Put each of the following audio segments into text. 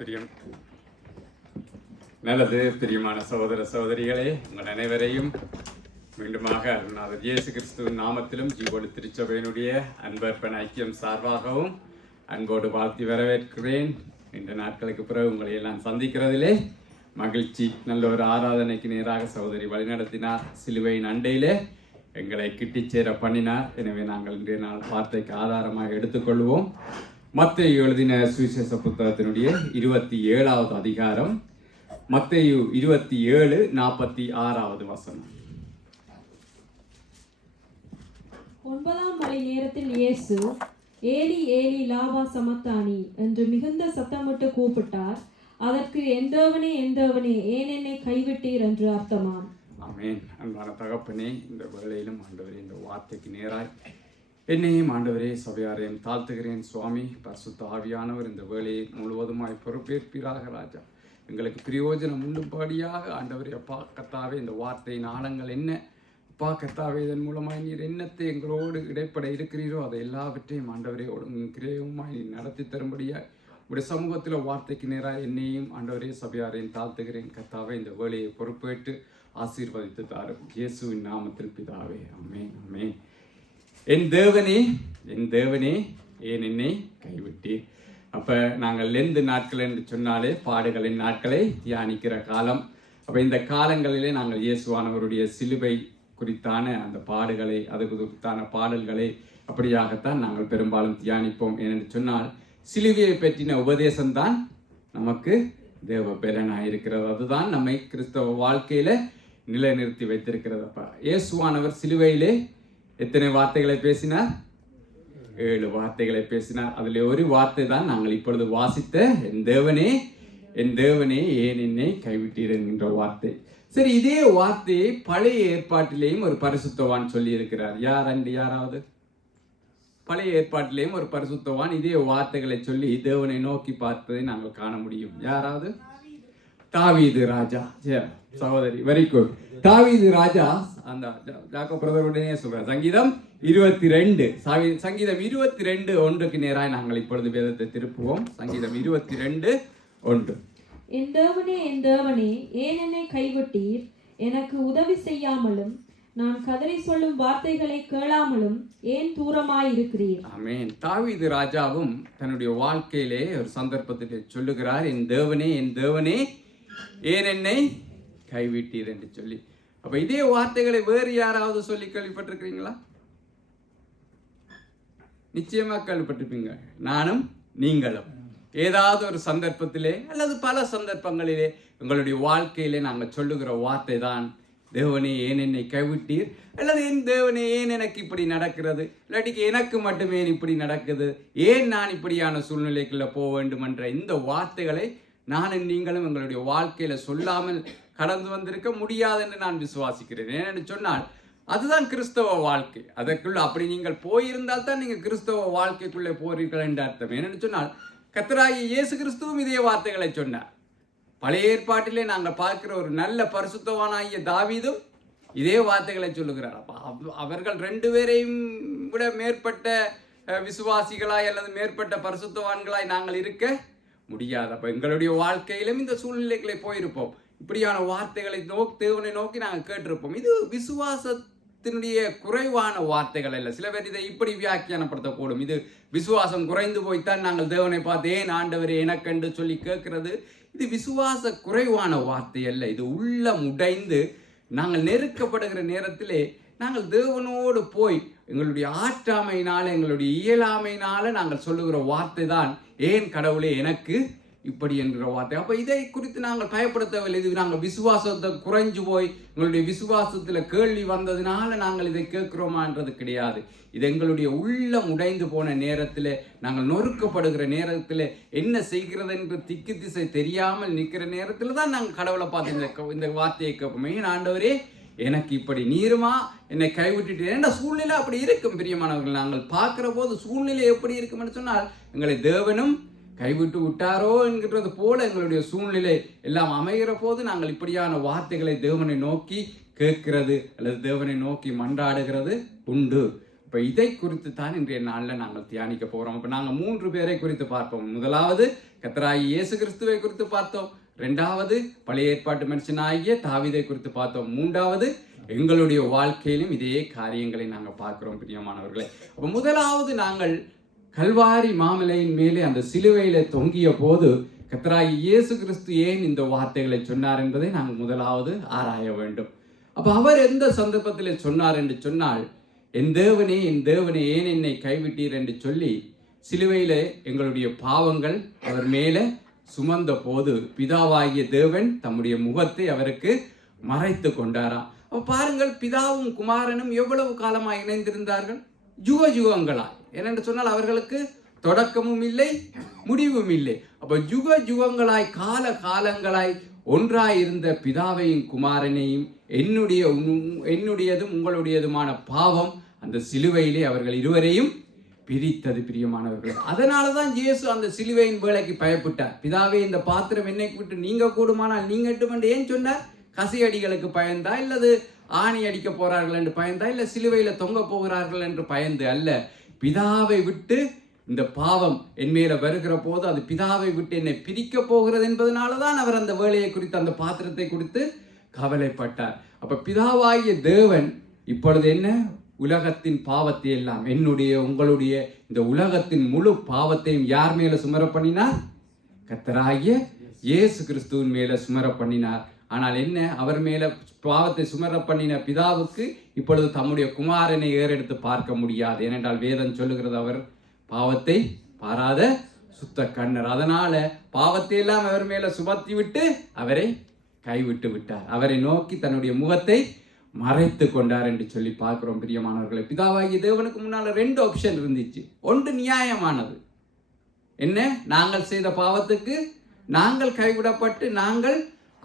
பிரியம் நல்லது. பிரியமான சகோதர சகோதரிகளே, உங்கள் அனைவரையும் மீண்டுமாக அருள்நாதர் இயேசு கிறிஸ்துவின் நாமத்திலும் ஜீவோடு திருச்சபையினுடைய அன்பர்ப்பன் ஐக்கியம் சார்பாகவும் அன்போடு வாழ்த்தி வரவேற்கிறேன். இந்த நாட்களுக்கு பிறகு உங்களை எல்லாம் சந்திக்கிறதிலே மகிழ்ச்சி. நல்ல ஒரு ஆராதனைக்கு நேராக சகோதரி வழிநடத்தினார். சிலுவையின் அண்டையிலே எங்களை கிட்டிச்சேர பண்ணினார். எனவே நாங்கள் இன்றைய நாள் வார்த்தைக்கு ஆதாரமாக எடுத்துக்கொள்வோம். மத்தேயு எழுதின சுவிசேஷ புத்தகத்தினுடைய 27வது அதிகாரம், மத்தேயு 27:46 வசனம். 9ஆம் மணி நேரத்தில் இயேசு ஏலி ஏலி லாவா சமத்தானி என்று மிகுந்த சத்தமிட்டு கூப்பிட்டார். அதற்கு என் தேவனே ஏன் என்னை கைவிட்டீர் என்று அர்த்தமாம். ஆமென். அன்பான தகப்பனே, இந்த வேளையிலும் ஆண்டவரே இந்த வார்த்தைக்கு நேராய் என்னையும் ஆண்டவரே சபையாரையும் தாழ்த்துகிறேன். சுவாமி, பரிசுத்த ஆவியானவர் இந்த வேலையை முழுவதுமாய் பொறுப்பேற்பீராக ராஜா. எங்களுக்கு பிரயோஜனம் உண்டும்படியாக ஆண்டவரே அப்பா கத்தாவே இந்த வார்த்தையின் ஆழங்கள் என்ன அப்பா கத்தாவே இதன் மூலமாய் நீர் என்னத்தை எங்களோடு இடைப்பட இருக்கிறீரோ அதை எல்லாவற்றையும் ஆண்டவரே கிரேயமாய் நீ நடத்தி தரும்படியாய் உடைய சமூகத்தில் வார்த்தைக்கு நேராக என்னையும் ஆண்டவரே சபையாரையும் தாழ்த்துகிறேன். கத்தாவே இந்த வேலையை பொறுப்பேற்று ஆசீர்வதித்து தாரும் இயேசுவின் நாமத்தில் பிதாவே. ஆமென் ஆமென். என் தேவனே ஏன் என்னை கைவிட்டீர். அப்போ நாங்கள் லெந்து நாட்கள் என்று சொன்னாலே பாடுகளின் நாட்களை தியானிக்கிற காலம். அப்போ இந்த காலங்களிலே நாங்கள் இயேசுவானவருடைய சிலுவை குறித்தான அந்த பாடுகளை, அது குறித்தான பாடல்களை அப்படியாகத்தான் நாங்கள் பெரும்பாலும் தியானிப்போம். ஏனென்று சொன்னால் சிலுவையை பற்றின உபதேசம்தான் நமக்கு தேவ பலனாக இருக்கிறது. அதுதான் நம்மை கிறிஸ்தவ வாழ்க்கையில நிலைநிறுத்தி வைத்திருக்கிறது. அப்ப இயேசுவானவர் சிலுவையிலே எத்தனை வார்த்தைகளை பேசினார்? 7 வார்த்தைகளை பேசினார். அதில் ஒரு வார்த்தை தான் நாங்கள் இப்பொழுது வாசித்த என் தேவனே ஏன் என்னை கைவிட்டீர் என்கின்ற வார்த்தை. சரி, இதே வார்த்தையை பழைய ஏற்பாட்டிலேயும் ஒரு பரிசுத்தவான் சொல்லி இருக்கிறார். யாராவது பழைய ஏற்பாட்டிலேயும் ஒரு பரிசுத்தவான் இதே வார்த்தைகளை சொல்லி தேவனை நோக்கி பார்த்ததை நாங்கள் காண முடியும். யாராவது? தாவீது ராஜா. சகோதரி, வெரி குட். தாவீது ராஜா அந்த ஜாக்கப் பிரதருடனே சொல்றார். சங்கீதம் 22:1 நேராக நாங்கள் இப்பொழுது வேதத்தை திருப்புவோம். சங்கீதம் 22:1. என் தேவனே ஏன் என்னை கைவிட்டீர்? எனக்கு உதவி செய்யாமலும் நான் கதறி சொல்லும் வார்த்தைகளை கேளாமலும் ஏன் தூரமாயிருக்கிறீர்? ஆமென். தாவீது ராஜாவும் தன்னுடைய வாழ்க்கையிலே ஒரு சந்தர்ப்பத்திலே சொல்லுகிறார், என் தேவனே ஏன் என்னை கைவிட்டீர் என்று சொல்லி. அப்ப இதே வார்த்தைகளை வேறு யாராவது சொல்லி கேள்விப்பட்டிருக்கிறீங்களா? நிச்சயமா கேள்விப்பட்டிருப்பீங்க. நானும் நீங்களும் ஏதாவது ஒரு சந்தர்ப்பத்திலே அல்லது பல சந்தர்ப்பங்களிலே எங்களுடைய வாழ்க்கையிலே நாங்கள் சொல்லுகிற வார்த்தை தான், தேவனே ஏன் என்னை கைவிட்டீர், அல்லது என் தேவனே ஏன் எனக்கு இப்படி நடக்கிறது, இல்லாட்டிக்கு எனக்கு மட்டுமே இப்படி நடக்குது, ஏன் நான் இப்படியான சூழ்நிலைக்குள்ள போக வேண்டும் என்ற இந்த வார்த்தைகளை நானும் நீங்களும் எங்களுடைய வாழ்க்கையில சொல்லாமல் கடந்து வந்திருக்க முடியாது என்று நான் விசுவாசிக்கிறேன். ஏனென்று சொன்னால் அதுதான் கிறிஸ்தவ வாழ்க்கை. அதற்குள்ள அப்படி நீங்கள் போயிருந்தால் தான் நீங்கள் கிறிஸ்தவ வாழ்க்கைக்குள்ளே போறீர்கள் என்ற அர்த்தம். ஏனென்று சொன்னால் கர்த்தராகிய இயேசு கிறிஸ்துவும் இதே வார்த்தைகளை சொன்னார். பழைய ஏற்பாட்டிலே நாங்கள் பார்க்கிற ஒரு நல்ல பரிசுத்தவானாகிய தாவீதும் இதே வார்த்தைகளை சொல்லுகிறார். அவர்கள் 2 பேரையும் விட மேற்பட்ட விசுவாசிகளாய் அல்லது மேற்பட்ட பரிசுத்தவான்களாய் நாங்கள் இருக்க முடியாது. அப்போ எங்களுடைய வாழ்க்கையிலும் இந்த சூழ்நிலைகளை போயிருப்போம். இப்படியான வார்த்தைகளை தேவனை நோக்கி நாங்கள் கேட்டிருப்போம். இது விசுவாசத்தினுடைய குறைவான வார்த்தைகள் அல்ல. சில பேர் இதை இப்படி வியாக்கியானப்படுத்தக்கூடும், இது விசுவாசம் குறைந்து போய்த்தான் நாங்கள் தேவனை பார்த்து ஏன் ஆண்டவரே எனக்கென்று சொல்லி கேட்கிறது. இது விசுவாச குறைவான வார்த்தை அல்ல. இது உள்ளம் உடைந்து நாங்கள் நெருக்கப்படுகிற நேரத்திலே நாங்கள் தேவனோடு போய் எங்களுடைய ஆற்றாமையினால, எங்களுடைய இயலாமையினால நாங்கள் சொல்லுகிற வார்த்தை தான், ஏன் கடவுளே எனக்கு இப்படி என்கிற வார்த்தை. அப்போ இதை குறித்து நாங்கள் பயப்படுத்தவில்லை. இது நாங்கள் விசுவாசத்தை குறைஞ்சு போய் எங்களுடைய விசுவாசத்தில் கேள்வி வந்ததுனால நாங்கள் இதை கேட்கிறோமான்றது கிடையாது. இது எங்களுடைய உள்ளம் உடைந்து போன நேரத்தில், நாங்கள் நொறுக்கப்படுகிற நேரத்தில், என்ன செய்கிறது என்று திக்கு திசை தெரியாமல் நிற்கிற நேரத்தில் தான் நாங்கள் கடவுளை பார்த்து இந்த வார்த்தையை கேட்போம். ஏன் ஆண்டவரே எனக்கு இப்படி நீருமா என்னை கைவிட்டுட்டு என்ற சூழ்நிலை அப்படி இருக்கும். பிரியமானவர்கள், நாங்கள் பார்க்கிற போது சூழ்நிலை எப்படி இருக்கும் என்று சொன்னால் எங்களை தேவனும் கைவிட்டு விட்டாரோ என்கிறது போல எங்களுடைய சூழ்நிலை எல்லாம் அமைகிற போது நாங்கள் இப்படியான வார்த்தைகளை தேவனை நோக்கி கேட்கிறது அல்லது தேவனை நோக்கி மன்றாடுகிறது உண்டு. இப்போ இதை குறித்து தான் இன்றைய நாளில் நாங்கள் தியானிக்க போகிறோம். இப்போ நாங்கள் 3 பேரை குறித்து பார்ப்போம். முதலாவது கர்த்தராகிய இயேசு கிறிஸ்துவை குறித்து பார்த்தோம். இரண்டாவது பழைய ஏற்பாட்டு மனுஷனாகிய தாவீதை குறித்து பார்த்தோம். மூன்றாவது எங்களுடைய வாழ்க்கையிலும் இதே காரியங்களை நாங்கள் பார்க்கிறோம் பிரியமானவர்களே. அப்போ முதலாவது நாங்கள் கல்வாரி மாமலையின் மேலே அந்த சிலுவையில தொங்கிய போது கர்த்தராகிய இயேசு கிறிஸ்து ஏன் இந்த வார்த்தைகளை சொன்னார் என்பதை நாங்கள் முதலாவது ஆராய வேண்டும். அப்ப அவர் எந்த சந்தர்ப்பத்தில் சொன்னார் என்று சொன்னால், என் தேவனே ஏன் என்னை கைவிட்டீர் என்று சொல்லி சிலுவையில எங்களுடைய பாவங்கள் அவர் மேலே சுமந்த போது பிதாவாகிய தேவன் தம்முடைய முகத்தை அவருக்கு மறைத்து கொண்டாராம். அப்ப பாருங்கள், பிதாவும் குமாரனும் எவ்வளவு காலமாக இணைந்திருந்தார்கள்? யுகங்களாய். ஏனென்று சொன்னால் அவர்களுக்கு தொடக்கமும் இல்லை முடிவும் இல்லை. அப்ப யுகங்களாய் காலங்களாய் ஒன்றாயிருந்த பிதாவையும் குமாரனையும் என்னுடையதும் உங்களுடையதுமான பாவம் அந்த சிலுவையிலே அவர்கள் இருவரையும் பிரித்தது பிரியமானவர்கள். அதனாலதான் இயேசு அந்த சிலுவையின் வேலைக்கு பயப்பட்டார். பிதாவே, இந்த பாத்திரம் என்னை விட்டு நீங்க கூடுமானால் நீங்கட்டும் என்று ஏன் சொன்னார்? கசியடிகளுக்கு பயந்தா, இல்லது ஆணி அடிக்க போறார்கள் என்று பயந்தா, இல்ல சிலுவையில தொங்க போகிறார்கள் என்று பயந்து அல்ல. பிதாவை விட்டு இந்த பாவம் என் மேல வருகிற போது அது பிதாவை விட்டு என்னை பிரிக்க போகிறது என்பதனாலதான் அவர் அந்த வேலையை குறித்து அந்த பாத்திரத்தை குறித்து கவலைப்பட்டார். அப்ப பிதாவாகிய தேவன் இப்பொழுது என்ன, உலகத்தின் பாவத்தை எல்லாம், என்னுடைய உங்களுடைய இந்த உலகத்தின் முழு பாவத்தையும் யார் மேல சுமர பண்ணினார்? கர்த்தராகிய இயேசு கிறிஸ்துவின் மேல சுமர பண்ணினார். ஆனால் என்ன, அவர் மேல பாவத்தை சுமர பண்ணின பிதாவுக்கு இப்பொழுது தம்முடைய குமாரனை ஏறெடுத்து பார்க்க முடியாது. ஏனென்றால் வேதம் சொல்லுகிறது, அவர் பாவத்தை பாராத சுத்த கண்ணர். அதனால பாவத்தை எல்லாம் அவர் மேல சுமத்தி விட்டு அவரை கைவிட்டு விட்டார். அவரை நோக்கி தன்னுடைய முகத்தை மறைத்து கொண்டார் என்று சொல்லி பார்க்கிறோம் பிரியமானவர்களை. பிதாவாகிய தேவனுக்கு முன்னால 2 ஆப்ஷன் இருந்துச்சு. ஒன்று நியாயமானது. என்ன, நாங்கள் செய்த பாவத்துக்கு நாங்கள் கைவிடப்பட்டு நாங்கள்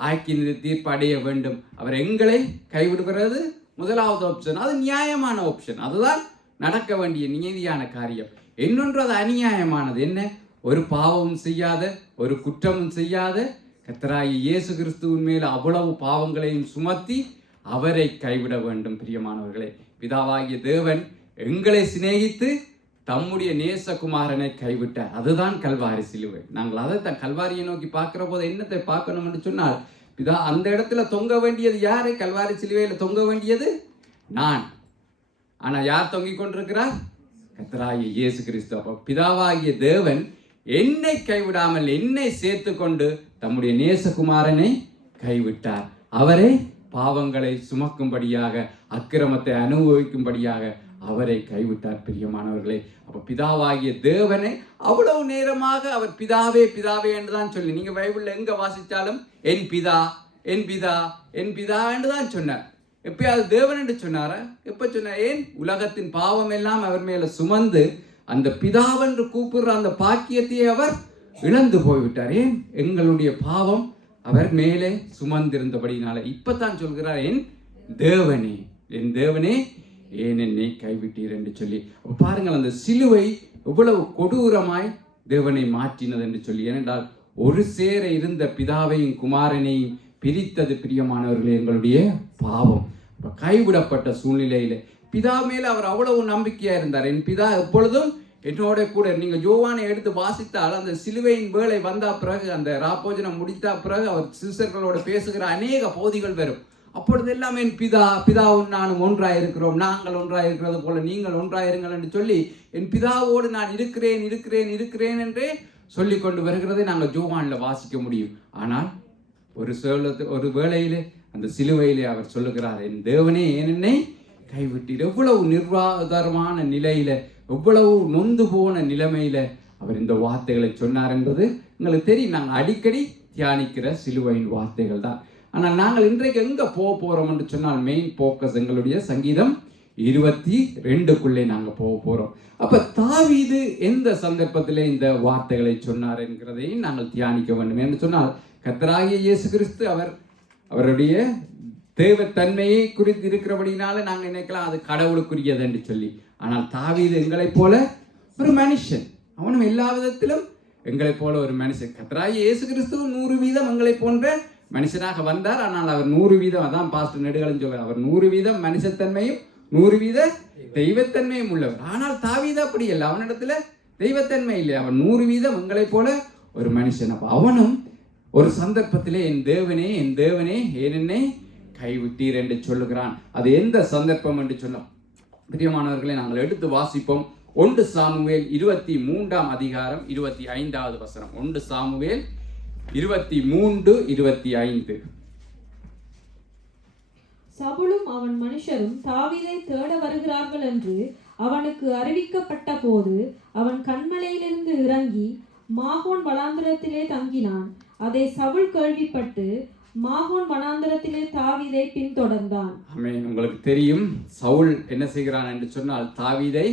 ஆக்கின தீர்ப்பு அடைய வேண்டும். அவர் எங்களை கைவிடுகிறது முதலாவது ஆப்ஷன். அது நியாயமான ஆப்ஷன். அதுதான் நடக்க வேண்டிய நீதியான காரியம். இன்னொன்று அது அநியாயமானது. என்ன, ஒரு பாவமும் செய்யாத, ஒரு குற்றமும் செய்யாத கர்த்தராகிய இயேசு கிறிஸ்துவின் மேல் அவ்வளவு பாவங்களையும் சுமத்தி அவரை கைவிட வேண்டும் பிரியமானவர்களே. பிதாவாகிய தேவன் எங்களை சிநேகித்து தம்முடைய நேசகுமாரனை கைவிட்டார். அதுதான் கல்வாரி சிலுவை. நாங்கள் அதை கல்வாரியை நோக்கி பார்க்கிற போது என்னத்தை பார்க்கணும் என்று சொன்னால், பிதா அந்த இடத்துல தொங்க வேண்டியது யாரு? கல்வாரி சிலுவையில் தொங்க வேண்டியது நான். ஆனா யார் தொங்கிக் கொண்டிருக்கிறார்? கர்த்தராகிய இயேசு கிறிஸ்து. அப்போ பிதாவாகிய தேவன் என்னை கைவிடாமல் என்னை சேர்த்து கொண்டு தம்முடைய நேசகுமாரனை கைவிட்டார். அவரை பாவங்களை சுமக்கும்படியாக, அக்கிரமத்தை அனுபவிக்கும்படியாக அவரை கைவிட்டார் பிரியமானவர்களே. அப்ப பிதாவாகிய தேவனை அவ்வளவு நேரமாக அவர் பிதாவே பிதாவே என்றுதான் சொல்லி, நீங்க பைபிள்ல எங்க வாசிச்சாலும் என் பிதா என் பிதா என் பிதா என்றுதான் சொன்னார். எப்பயாவது தேவன் என்று சொன்னாரா? எப்ப சொன்னார்? ஏன், உலகத்தின் பாவம் எல்லாம் அவர் மேல சுமந்து அந்த பிதாவென்று கூப்பிடுற அந்த பாக்கியத்தையே அவர் இழந்து போய்விட்டார். ஏன், எங்களுடைய பாவம் அவர் மேலே சுமந்திருந்தபடினால. இப்பதான் சொல்கிறார், என் தேவனே ஏன் என்னை கைவிட்டீர் என்று சொல்லி. பாருங்கள், அந்த சிலுவை எவ்வளவு கொடூரமாய் தேவனை மாற்றினது என்று சொல்லி. ஏனென்றால் ஒரு சேர இருந்த பிதாவையும் குமாரனையும் பிரித்தது பிரியமானவர்களே எங்களுடைய பாவம். கைவிடப்பட்ட சூழ்நிலையில பிதா மேல அவர் அவ்வளவு நம்பிக்கையா இருந்தார். என் பிதா எப்பொழுதும் என்னோட கூட. நீங்க யோவானை எடுத்து வாசித்தால் அந்த சிலுவையின் வேளை வந்த பிறகு, அந்த ராப்போஜனம் முடித்த பிறகு அவர் சிசுர்களோட பேசுகிற அநேக போதிகள் வரும். அப்பொழுது எல்லாம் என் பிதாவும் நானும் ஒன்றாயிருக்கிறோம், நாங்கள் ஒன்றாயிருக்கிறது போல நீங்கள் ஒன்றாயிருங்கள் என்று சொல்லி என் பிதாவோடு நான் இருக்கிறேன் என்றே சொல்லி கொண்டு வருகிறதை நாங்கள் யோவான்ல வாசிக்க முடியும். ஆனால் ஒரு வேளையிலே அந்த சிலுவையிலே அவர் சொல்லுகிறார், என் தேவனே ஏன் என்னை கைவிட்டீர். எவ்வளவு நிர்வாகமான நிலையில, எவ்வளவு நொந்து போன நிலைமையில அவர் இந்த வார்த்தைகளை சொன்னார் என்பது எங்களுக்கு தெரியும். நாங்கள் அடிக்கடி தியானிக்கிற சிலுவையின் வார்த்தைகள் தான். ஆனால் நாங்கள் இன்றைக்கு எங்க போறோம் என்று சொன்னால், மெயின் போக்கஸ் எங்களுடைய சங்கீதம் 22க்குள்ளே நாங்க போறோம். அப்ப தாவீது எந்த சந்தர்ப்பத்திலே இந்த வார்த்தைகளை சொன்னார் என்கிறதையும் நாங்கள் தியானிக்க வேண்டும். என்று சொன்னால், கர்த்தராகிய இயேசு கிறிஸ்து அவருடைய தேவத்தன்மையை குறித்து இருக்கிறபடினால நாங்கள் நினைக்கலாம் அது கடவுளுக்குரியது என்று சொல்லி. ஆனால் தாவீது எங்களைப் போல ஒரு மனுஷன். அவனும் எல்லா விதத்திலும் எங்களைப் போல ஒரு மனுஷன். கர்த்தராகிய இயேசு கிறிஸ்து 100% எங்களை போன்ற மனுஷனாக வந்தார். ஆனால் அவர் 100%, அதான் பாஸ்டர் நெடுகளும் சொல்றார், அவர் 100% மனுஷத்தன்மையும் 100% தெய்வத்தன்மையும் உள்ளவர். ஆனால் தாவீது அப்படி இல்லை. அவனிடத்துல தெய்வத்தன்மை இல்லை. அவன் 100% எங்களைப் போல ஒரு மனுஷன். அப்ப அவனும் ஒரு சந்தர்ப்பத்திலே என் தேவனே ஏன் என்னை கைவிட்டீர் என்று சொல்லுகிறான். அது எந்த சந்தர்ப்பம் என்று சொன்னோம் பிரியமானவர்களை நாங்கள் எடுத்து வாசிப்போம். 1 சாமுவேல் 23ஆம் அதிகாரம் 25வது வசனம். 1 சாமுவேல் 23:25. சவுலும் அவன் மனுஷரும் தாவீதை தேட வருகிறார்கள் என்று அவனுக்கு அறிவிக்கப்பட்ட போது அவன் கன்மலையிலிருந்து இறங்கி மாகோன் வனாந்திரத்திலே தங்கினான். அதை சவுல் கேள்விப்பட்டு மாகோன் வனாந்திரத்திலே தாவீதை பின்தொடர்ந்தான். ஆமென். உங்களுக்கு தெரியும் சவுல் என்ன செய்கிறான் என்று சொன்னால் தாவீதை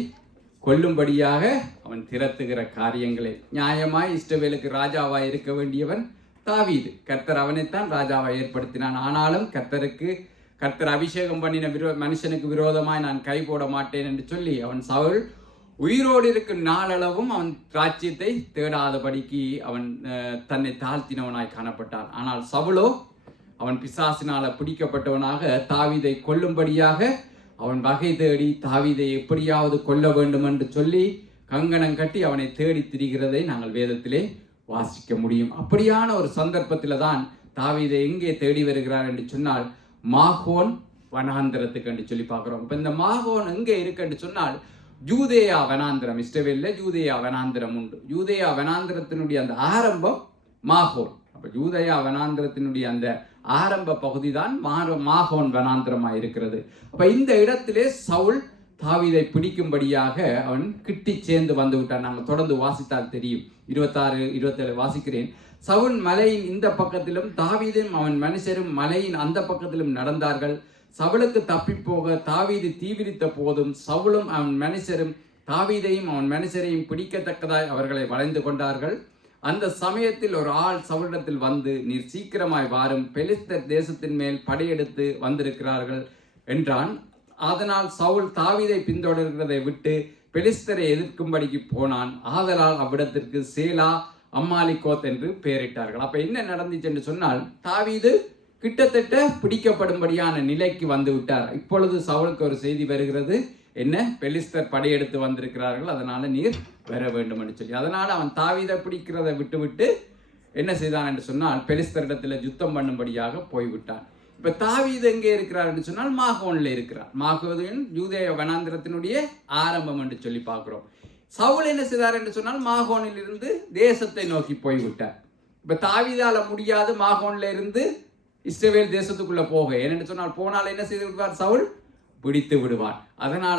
கொல்லும்படியாக அவன் திரத்துகிற காரியங்களை. நியாயமாய் இஸ்ரவேலுக்கு ராஜாவாய் இருக்க வேண்டியவன் தாவீது. கர்த்தர் அவனைத்தான் ராஜாவாய் ஏற்படுத்தினான். ஆனாலும் கர்த்தர் அபிஷேகம் பண்ணின மனுஷனுக்கு விரோதமாய் நான் கை போட மாட்டேன் என்று சொல்லி அவன் சவுல் உயிரோடு இருக்கும் நாளளவும் அவன் ராஜ்யத்தை தேடாதபடிக்கு அவன் தன்னை தாழ்த்தினவனாய் காணப்பட்டான். ஆனால் சவுலோ அவன் பிசாசினால பிடிக்கப்பட்டவனாக தாவீதை கொல்லும்படியாக அவன் வகை தேடி தாவீதை எப்படியாவது கொல்ல வேண்டும் என்று சொல்லி கங்கணம் கட்டி அவனை தேடி திரிகிறதை நாங்கள் வேதத்திலே வாசிக்க முடியும். அப்படியான ஒரு சந்தர்ப்பத்தில் தான் தாவீதை எங்கே தேடி வருகிறார் என்று சொன்னால் மாகோன் வனாந்திரத்துக்கு என்று சொல்லி பார்க்கிறோம். இப்ப இந்த மாகோன் எங்கே இருக்கு என்று சொன்னால் யூதேயா வனாந்திரம். இஸ்ரவேலில் யூதேயா வனாந்திரம் உண்டு. யூதேயா வனாந்திரத்தினுடைய அந்த ஆரம்பம் மாகோன். அப்ப யூதேயா வனாந்திரத்தினுடைய அந்த ஆரம்ப பகுதி தான் மாகோன் வனாந்திரமாக இருக்கிறது. அப்ப இந்த இடத்திலே சவுல் தாவீதை பிடிக்கும்படியாக அவன் கிட்டி சேர்ந்து வந்து விட்டான். நாங்கள் தொடர்ந்து வாசித்தால் தெரியும். 26, 27 வாசிக்கிறேன். சவுல் மலையின் இந்த பக்கத்திலும் தாவீதும் அவன் மனுஷரும் மலையின் அந்த பக்கத்திலும் நடந்தார்கள். சவுலுக்கு தப்பி போக தாவீது தீவிரித்த போதும் சவுலும் அவன் மனுஷரும் தாவீதையும் அவன் மனுஷரையும் பிடிக்கத்தக்கதாய் அவர்களை வளைந்து கொண்டார்கள். அந்த சமயத்தில் ஒரு ஆள் சவுலிடத்தில் வந்து, நீர் சீக்கிரமாய் வாரும், பெலிஸ்தர் தேசத்தின் மேல் படையெடுத்து வந்திருக்கிறார்கள் என்றான். அதனால் சவுல் தாவீதை பின்தொடர்கிறதை விட்டு பெலிஸ்தரை எதிர்க்கும்படிக்கு போனான். ஆதலால் அவ்விடத்திற்கு சேலா அம்மாலிகோத் என்று பெயரிட்டார்கள். அப்ப என்ன நடந்துச்சு என்று சொன்னால் தாவீது கிட்டத்தட்ட பிடிக்கப்படும்படியான நிலைக்கு வந்து விட்டார். இப்பொழுது சவுலுக்கு ஒரு செய்தி வருகிறது, என்ன பெலிஸ்தர் படையெடுத்து வந்திருக்கிறார்கள், அதனால நீர் வர வேண்டும் என்று சொல்லி. அதனால அவன் தாவீதை பிடிக்கிறதை விட்டு என்ன செய்தான் என்று சொன்னால் பெலிஸ்தரிடத்துல யுத்தம் பண்ணும்படியாக போய்விட்டான். இப்ப தாவீது எங்கே இருக்கிறார் என்று சொன்னால் மாகோன்ல இருக்கிறார். மாகோன் யூதேய வனாந்திரத்தினுடைய ஆரம்பம் என்று சொல்லி பார்க்கிறோம். சவுல் என்ன செய்தார் என்று சொன்னால் மாகோனில் இருந்து தேசத்தை நோக்கி போய்விட்டார். இப்ப தாவீதால முடியாது மாகோன்ல இருந்து இஸ்ரவேல் தேசத்துக்குள்ள போக. ஏனென்று சொன்னால் போனால் என்ன செய்து விடுவார், சவுல் பிடித்து விடுவார். அதனால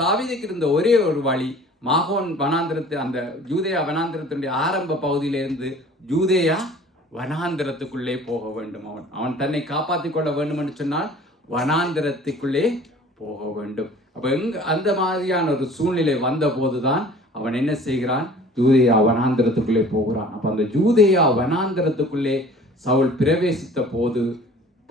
தாவீதுக்கு இருந்த ஒரே ஒரு வழி மாகோன் வனாந்திரத்து அந்த யூதேயா வனாந்திரத்தினுடைய ஆரம்ப பகுதியிலிருந்து யூதேயா வனாந்திரத்துக்குள்ளே போக வேண்டும். அவன் தன்னை காப்பாற்றிக் கொள்ள வேண்டும் என்று சொன்னால் வனாந்திரத்துக்குள்ளே போக வேண்டும். அப்ப அந்த மாதிரியான ஒரு சூழ்நிலை வந்த போதுதான் அவன் என்ன செய்கிறான், யூதேயா வனாந்திரத்துக்குள்ளே போகிறான். அப்ப அந்த யூதேயா வனாந்திரத்துக்குள்ளே சவுல் பிரவேசித்த போது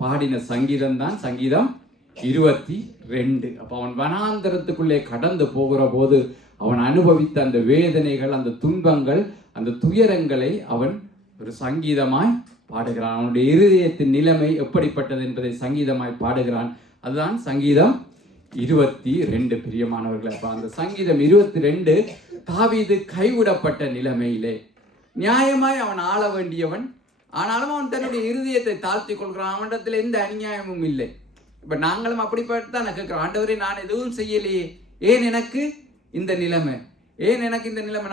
பாடின சங்கீதம் தான் சங்கீதம் 22. அப்ப அவன் வனாந்திரத்துக்குள்ளே கடந்து போகிற போது அவன் அனுபவித்த அந்த வேதனைகள், அந்த துன்பங்கள், அந்த துயரங்களை அவன் ஒரு சங்கீதமாய் பாடுகிறான். அவனுடைய இருதயத்தின் நிலைமை எப்படிப்பட்டது என்பதை சங்கீதமாய் பாடுகிறான். அதுதான் சங்கீதம் 22 பிரியமானவர்கள். அப்ப அந்த சங்கீதம் 22 தாவீது கைவிடப்பட்ட நிலைமையிலே நியாயமாய் அவன் ஆள வேண்டியவன், ஆனாலும் அவன் தன்னுடைய இருதயத்தை தாழ்த்தி கொள்கிறான். அவனிடத்தில் எந்த அநியாயமும் இல்லை. இப்ப நாங்களும் அப்படிப்பட்டுதான் கேட்கிறோம், ஆண்டவரே நான் எதுவும் செய்யலையே, ஏன் எனக்கு இந்த நிலைமை,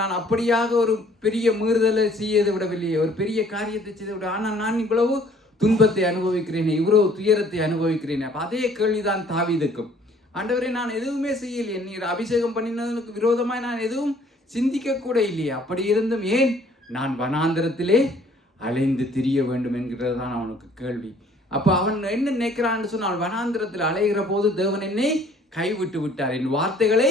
நான் அப்படியாக ஒரு பெரிய மீறுதலை செய்யதை விடவில்லையே, ஒரு பெரிய காரியத்தை செய்து விட, ஆனால் நான் இவ்வளவு துன்பத்தை அனுபவிக்கிறேனே, இவ்வளவு துயரத்தை அனுபவிக்கிறேனே. அப்ப அதே கேள்விதான் தாவீதுக்கும், ஆண்டவரே நான் எதுவுமே செய்யலையே, நீர் அபிஷேகம் பண்ணினதுக்கு விரோதமாய் நான் எதுவும் சிந்திக்க கூட இல்லையே, அப்படி இருந்தும் ஏன் நான் வனாந்திரத்திலே அலைந்து திரிய வேண்டும் என்கிறது தான் அவனுக்கு கேள்வி. அப்ப அவன் என்ன நினைக்கிறான்னு சொன்னால், வனாந்திரத்தில் அலைகிற போது தேவன் என்னை கைவிட்டு விட்டார், என் வார்த்தைகளை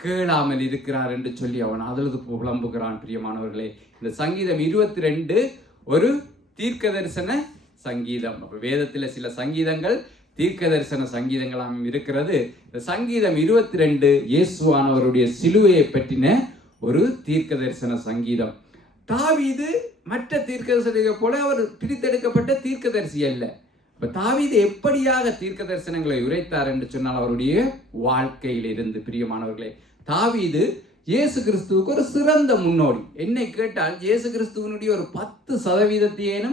கேளாமல் இருக்கிறார் என்று சொல்லி அவன் அதில் புலம்புகிறான். பிரியமானவர்களே, இந்த சங்கீதம் 22 ஒரு தீர்க்க தரிசன சங்கீதம். அப்ப வேதத்தில் சில சங்கீதங்கள் தீர்க்க தரிசன சங்கீதங்களாம் இருக்கிறது. இந்த சங்கீதம் 22 இயேசுவானவருடைய சிலுவையை பற்றின ஒரு தீர்க்க தரிசன சங்கீதம். தாவீது மற்ற தீர்க்கதரிசிகளை போல அவர் பிரித்தெடுக்கப்பட்ட தீர்க்கதரிசி அல்ல. இப்ப தாவீது எப்படியாக தீர்க்க தரிசனங்களை உரைத்தார் என்று சொன்னால் அவருடைய வாழ்க்கையில் இருந்து. பிரியமானவர்களே, தாவீது இயேசு கிறிஸ்துவுக்கு ஒரு சிறந்த முன்னோடி. என்னை கேட்டால் இயேசு கிறிஸ்துவனுடைய ஒரு 10%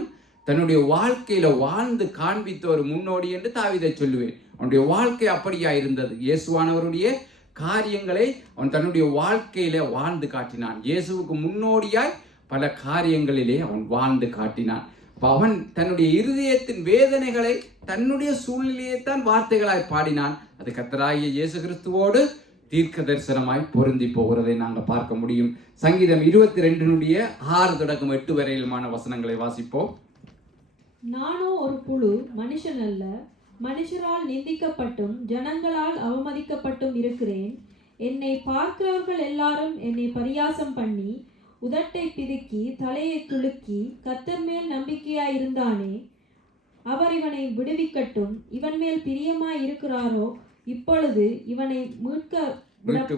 தன்னுடைய வாழ்க்கையில வாழ்ந்து காண்பித்த ஒரு முன்னோடி என்று தாவீதை சொல்லுவேன். அவனுடைய வாழ்க்கை அப்படியா இருந்தது. இயேசுவானவருடைய காரியங்களை அவன் தன்னுடைய வாழ்க்கையில வாழ்ந்து காட்டினான். இயேசுவுக்கு முன்னோடியாய் பல காரியங்களிலே அவன் வாழ்ந்து காட்டினான். அவன் தன்னுடைய இருதயத்தின் வேதனைகளை தன்னுடைய சூழ்நிலையை தான் வார்த்தைகளாய் பாடினான். அது கர்த்தராகிய இயேசு கிறிஸ்துவோடு தீர்க்க தரிசனமாய் பொருந்தி போகிறதை நாங்கள் பார்க்க முடியும். சங்கீதம் 22 6 தொடக்கம் 8 வரையிலுமான வசனங்களை வாசிப்போம். நானோ ஒரு புழு, மனுஷன் அல்ல, மனுஷரால் நிந்திக்கப்பட்டும் ஜனங்களால் அவமதிக்கப்பட்டும் இருக்கிறேன். என்னை பார்க்கிறவர்கள் எல்லாரும் என்னை பரியாசம் பண்ணி உதட்டை பிதுக்கி தலையை குலுக்கி, கர்த்தர் மேல் நம்பிக்கையாயிருந்தானே, அவர் இவனை விடுவிக்கட்டும், இவன் மேல் பிரியமாய் இருக்கிறாரோ, இப்பொழுது இவனை மீட்டு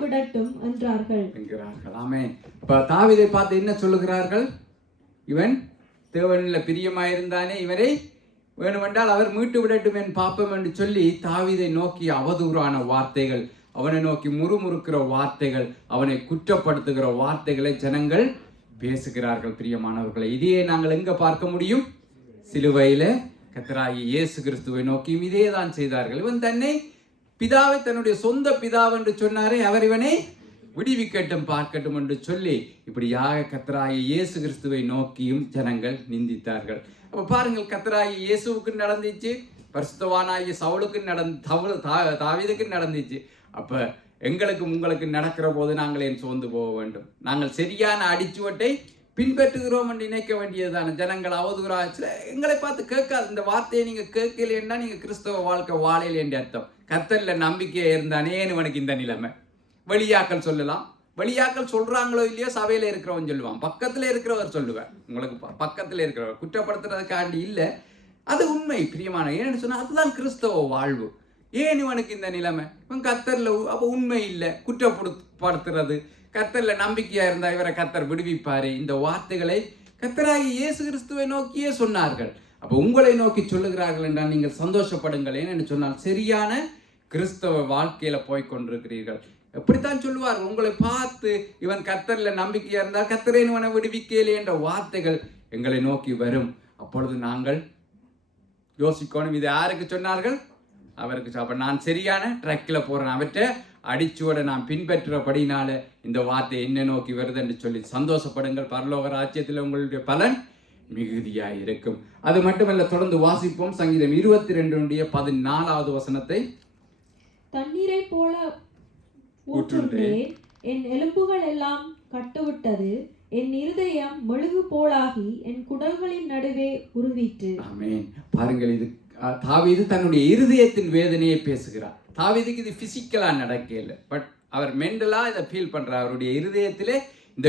விடட்டும் என்றார்கள். ஆமென். இப்ப தாவீதை பார்த்து என்ன சொல்லுகிறார்கள்? இவன் தேவனில் பிரியமாயிருந்தானே, இவரை வேணுமென்றால் அவர் மீட்டு விடட்டும் என் பாப்பம் என்று சொல்லி தாவீதை நோக்கி அவதூறான வார்த்தைகள், அவனை நோக்கி முறுமுறுக்கிற வார்த்தைகள், அவனை குற்றப்படுத்துகிற வார்த்தைகளை ஜனங்கள் பேசுகிறார்கள். பிரியமானவர்களை, இதையே நாங்கள் எங்க பார்க்க முடியும்? சிலுவையில கர்த்தராகிய இயேசு கிறிஸ்துவை நோக்கியும் இதே தான் செய்தார்கள். இவன் தன்னை பிதாவை தன்னுடைய சொந்த பிதாவென்று என்று சொன்னாரே, அவர் இவனை விடுவிக்கட்டும் பார்க்கட்டும் என்று சொல்லி இப்படியாக கர்த்தராகிய இயேசு கிறிஸ்துவை நோக்கியும் ஜனங்கள் நிந்தித்தார்கள். அப்ப பாருங்கள், கர்த்தராகிய இயேசுவுக்கு நடந்துச்சு, பரிசுத்தவானாகிய சவுலுக்கு தாவீதுக்கு நடந்துச்சு. அப்ப எங்களுக்கு உங்களுக்கு நடக்கிற போது நாங்கள் ஏன் சோர்ந்து போக வேண்டும்? நாங்கள் சரியான அடிச்சுவட்டை பின்பற்றுகிறோம் என்று நினைக்க வேண்டியதுதான. ஜனங்கள் அவதூறாச்சு எங்களை பார்த்து கேட்காது. இந்த வார்த்தையை நீங்க கேட்கலன்னா நீங்க கிறிஸ்தவ வாழ்க்கை வாழையில் என்ற அர்த்தம். கர்த்தர்ல நம்பிக்கையா இருந்தானே இவனுக்கு இந்த நிலைமை. வெளியாக்கள் சொல்லலாம், வெளியாக்கள் சொல்றாங்களோ இல்லையோ சபையில இருக்கிறவன் சொல்லுவான், பக்கத்துல இருக்கிறவர் சொல்லுவேன். உங்களுக்கு பக்கத்துல இருக்கிறவர் குற்றப்படுத்துறதுக்காண்டி இல்லை, அது உண்மை. பிரியமான ஏன்னு சொன்னா அதுதான் கிறிஸ்தவ வாழ்வு. ஏன் இவனுக்கு இந்த நிலைமை? இவன் கர்த்தர்ல அப்போ உண்மை இல்லை, குற்றப்படுத்துறது. கர்த்தர்ல நம்பிக்கையா இருந்தா இவரை கர்த்தர் விடுவிப்பாரு. இந்த வார்த்தைகளை கர்த்தராகிய இயேசு கிறிஸ்துவை நோக்கியே சொன்னார்கள். அப்போ உங்களை நோக்கி சொல்லுகிறார்கள் என்றால் நீங்கள் சந்தோஷப்படுங்கள். ஏன்னு சொன்னால் சரியான கிறிஸ்தவ வாழ்க்கையில போய் கொண்டிருக்கிறீர்கள். எப்படித்தான் சொல்லுவார்கள், உங்களை பார்த்து இவன் கர்த்தர்ல நம்பிக்கையா இருந்தால் கர்த்தரே இவனை விடுவிக்கலே என்ற வார்த்தைகள் எங்களை நோக்கி வரும். அப்பொழுது நாங்கள் யோசிக்கணும், இது யாருக்கு சொன்னார்கள்? அவருக்கு. அப்ப நான் சரியான ட்ரக்கில் போறேன், அவற்றை அடிச்சுவோட நான் பின்பற்றுறபடினால இந்த வார்த்தை என்ன நோக்கி வருது என்று சொல்லி சந்தோஷப்படுங்கள். பரலோக ராஜ்யத்தில் உங்களுடைய பலன் மிகுதியாய் இருக்கும். அது மட்டுமல்ல, தொடர்ந்து வாசிப்போம். சங்கீதம் 22 14 வசனத்தை. தண்ணீரை போல ஊற்றுண்டேன், என் எலும்புகள் எல்லாம் கட்டுவிட்டது, என் இருதயம் மெழுகு போலாகி என் குடல்களின் நடுவே உருவிற்று. ஆமென். பாருங்கள், இது தாவீது தன்னுடைய இருதயத்தின் வேதனையை பேசுகிறார். தாவீதுக்கு இது பிசிக்கலா நடக்கல, பட் அவர் மென்டலா இதை ஃபீல் பண்றார். அவருடைய இருதயத்திலே இந்த